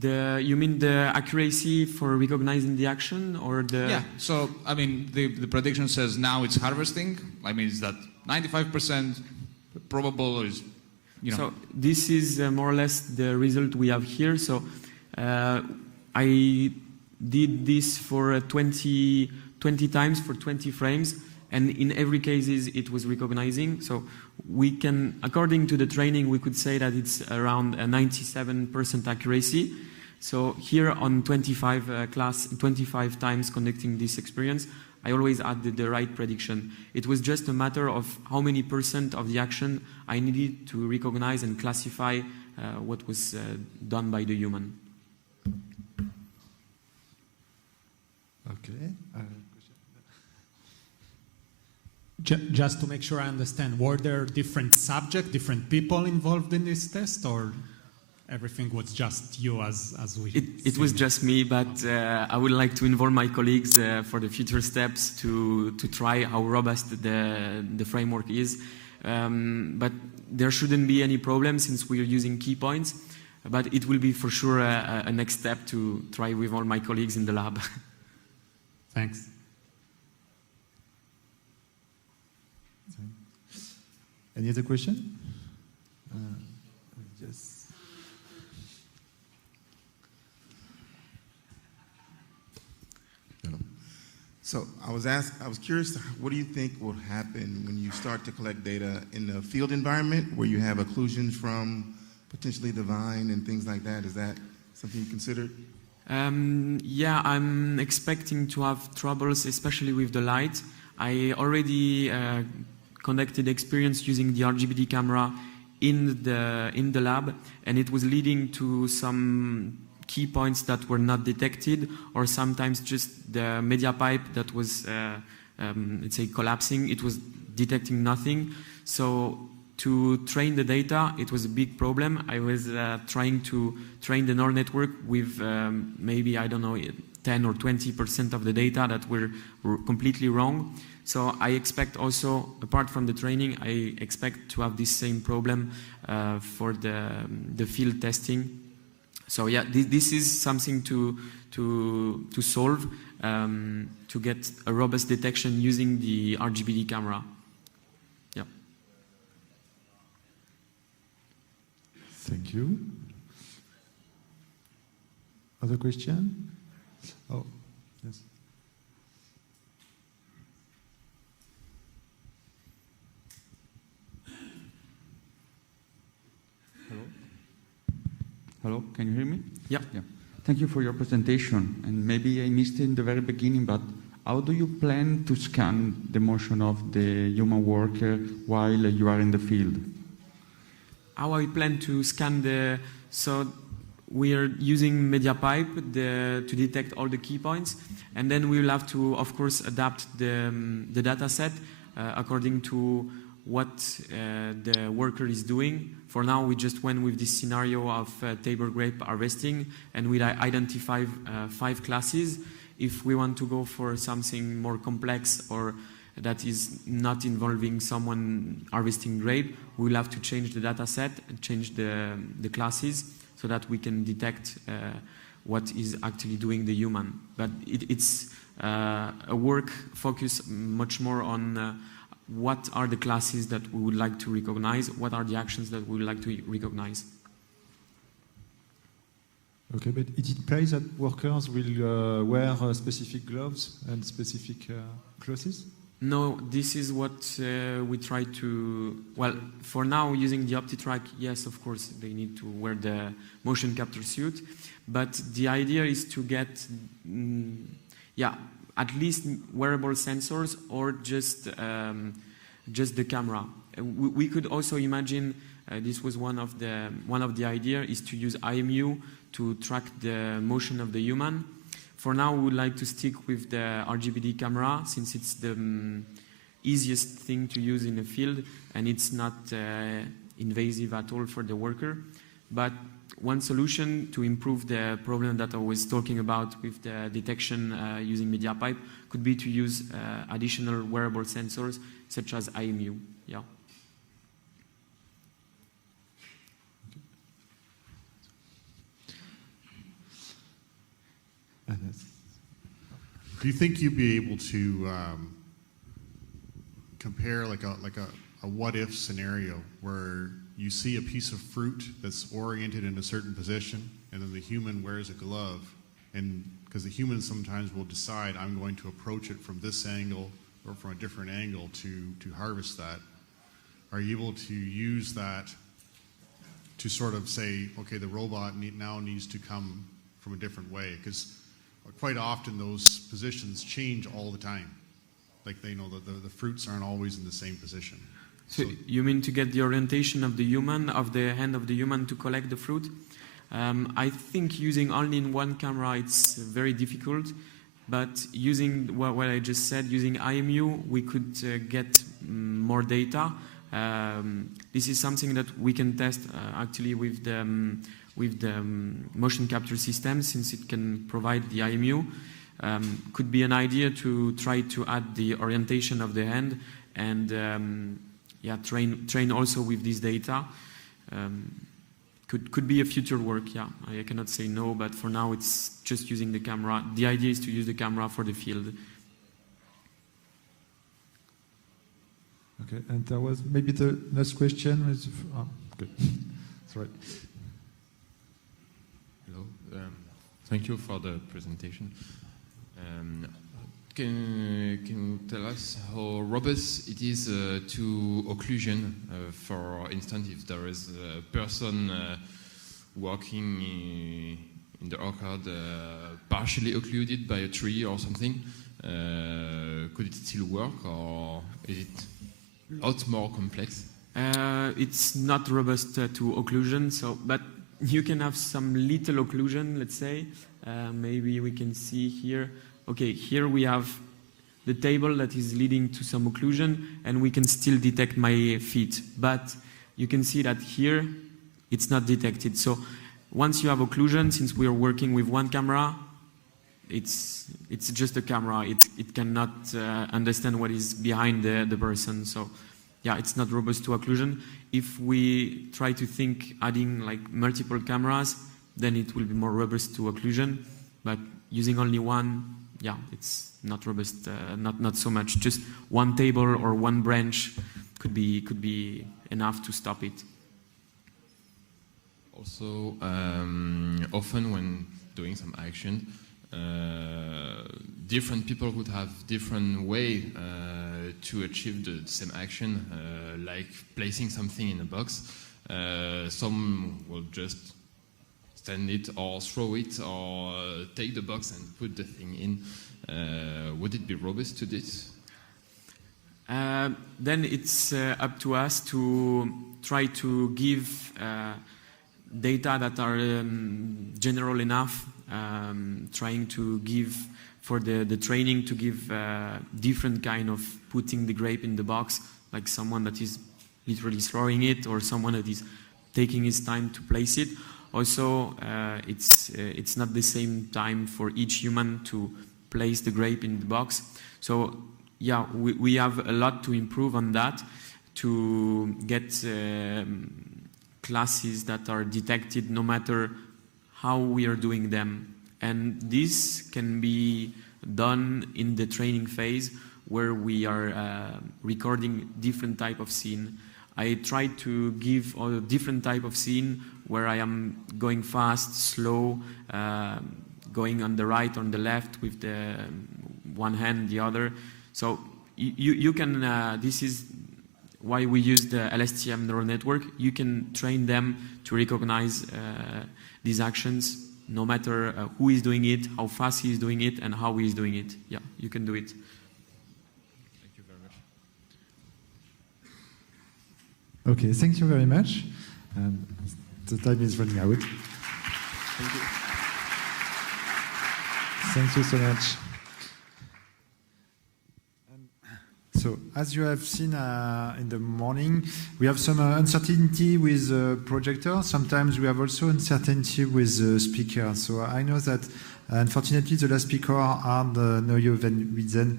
You mean the accuracy for recognizing the action, or the? Yeah. So I mean, the prediction says now it's harvesting. I mean, is that 95% probable, or is, you know? So this is more or less the result we have here. So I did this for 20 times for 20 frames, and in every case it was recognizing. So we can, according to the training, we could say that it's around a 97% accuracy. So here on 25 times conducting this experience, I always had the right prediction. It was just a matter of how many % of the action I needed to recognize and classify what was done by the human. Okay. Just to make sure I understand, were there different subjects, different people involved in this test, or everything was just you as we? It was just me, but I would like to involve my colleagues for the future steps to try how robust the framework is. But there shouldn't be any problem since we are using key points. But it will be for sure a next step to try with all my colleagues in the lab. Thanks. Any other question? Yes. So I was curious, what do you think will happen when you start to collect data in the field environment where you have occlusions from potentially the vine and things like that? Is that something you considered? Yeah, I'm expecting to have troubles, especially with the light. I already conducted experience using the RGBD camera in the lab, and it was leading to some key points that were not detected, or sometimes just the media pipe that was, let's say, collapsing. It was detecting nothing. So to train the data, it was a big problem. I was trying to train the neural network with maybe, I don't know, 10 or 20% of the data that were completely wrong. So I expect also, apart from the training, I expect to have this same problem for the field testing. So yeah, this is something to solve, to get a robust detection using the RGBD camera. Yeah. Thank you. Other question? Oh, yes. Hello, can you hear me? Yeah. Thank you for your presentation. And maybe I missed it in the very beginning, but how do you plan to scan the motion of the human worker while you are in the field? How I plan to scan so we are using MediaPipe to detect all the key points, and then we will have to, of course, adapt the data set according to what the worker is doing. For now, we just went with this scenario of table grape harvesting, and we identify 5 classes. If we want to go for something more complex or that is not involving someone harvesting grape, we will have to change the data set and change the classes so that we can detect what is actually doing the human. But it's a work focused much more on what are the classes that we would like to recognize, what are the actions that we would like to recognize. Okay, but it implies that workers will wear specific gloves and specific clothes? No, this is what we try to... Well, for now, using the OptiTrack, yes, of course, they need to wear the motion capture suit. But the idea is to get, at least wearable sensors or just the camera. We could also imagine, this was one of the ideas, is to use IMU to track the motion of the human. For now, we would like to stick with the RGBD camera, since it's the easiest thing to use in the field, and it's not invasive at all for the worker. But one solution to improve the problem that I was talking about with the detection using MediaPipe could be to use additional wearable sensors, such as IMU. Yeah. Do you think you'd be able to compare like a what-if scenario where you see a piece of fruit that's oriented in a certain position, and then the human wears a glove, and because the human sometimes will decide, I'm going to approach it from this angle or from a different angle to harvest that. Are you able to use that to sort of say, okay, the robot now needs to come from a different way? Because quite often those positions change all the time. Like the fruits aren't always in the same position. So you mean to get the orientation of the human, of the hand of the human to collect the fruit? I think using only in one camera it's very difficult, but using what I just said, using IMU, we could get more data. This is something that we can test actually with the motion capture system, since it can provide the IMU. Could be an idea to try to add the orientation of the hand and train also with this data. Could be a future work, yeah. I cannot say no, but for now it's just using the camera. The idea is to use the camera for the field. Okay, and there was maybe the next question. Good. That's right. Hello. Thank you for the presentation. Can you tell us how robust it is to occlusion? For instance, if there is a person walking in the orchard partially occluded by a tree or something, could it still work, or is it a lot more complex? It's not robust to occlusion, but you can have some little occlusion, let's say. Maybe we can see here. Okay, here we have the table that is leading to some occlusion, and we can still detect my feet. But you can see that here, it's not detected. So once you have occlusion, since we are working with one camera, it's just a camera. It cannot understand what is behind the person. So yeah, it's not robust to occlusion. If we try to think adding like multiple cameras, then it will be more robust to occlusion. But using only one, yeah, it's not robust, not so much. Just one table or one branch could be enough to stop it. Also, often when doing some action, different people would have different way to achieve the same action, like placing something in a box. Some will just stand it or throw it or take the box and put the thing in. Would it be robust to this? Then it's up to us to try to give data that are general enough, trying to give for the training to give different kind of putting the grape in the box, like someone that is literally throwing it or someone that is taking his time to place it. Also, it's not the same time for each human to place the grape in the box. So yeah, we have a lot to improve on that to get classes that are detected no matter how we are doing them. And this can be done in the training phase where we are recording different type of scene. I try to give a different type of scene where I am going fast, slow, going on the right, on the left with the one hand, the other. So you can, this is why we use the LSTM neural network. You can train them to recognize these actions no matter who is doing it, how fast he is doing it, and how he is doing it. Yeah, you can do it. Thank you very much. Okay, thank you very much. The time is running out. Thank you. Thank you so much. So, as you have seen in the morning, we have some uncertainty with the projector. Sometimes we have also uncertainty with the speaker. So I know that, unfortunately, the last speaker, Ard Nieuwenhuizen,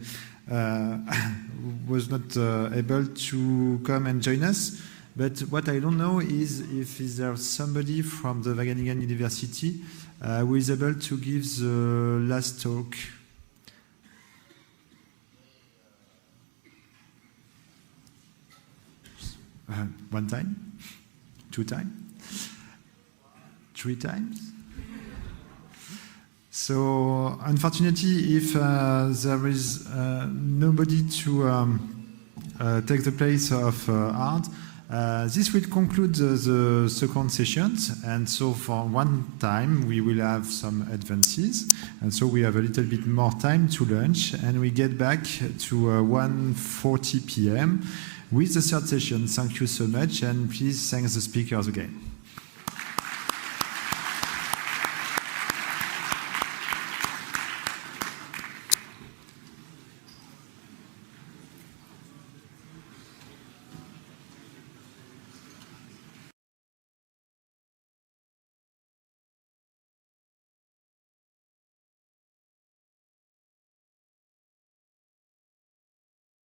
was not able to come and join us. But what I don't know is if there's somebody from the Wageningen University who is able to give the last talk. One time? 2 times? 3 times? So, unfortunately, if there is nobody to take the place of Ard, this will conclude the second session, and so for one time we will have some advances, and so we have a little bit more time to lunch, and we get back to 1:40 p.m. with the third session. Thank you so much, and please thank the speakers again.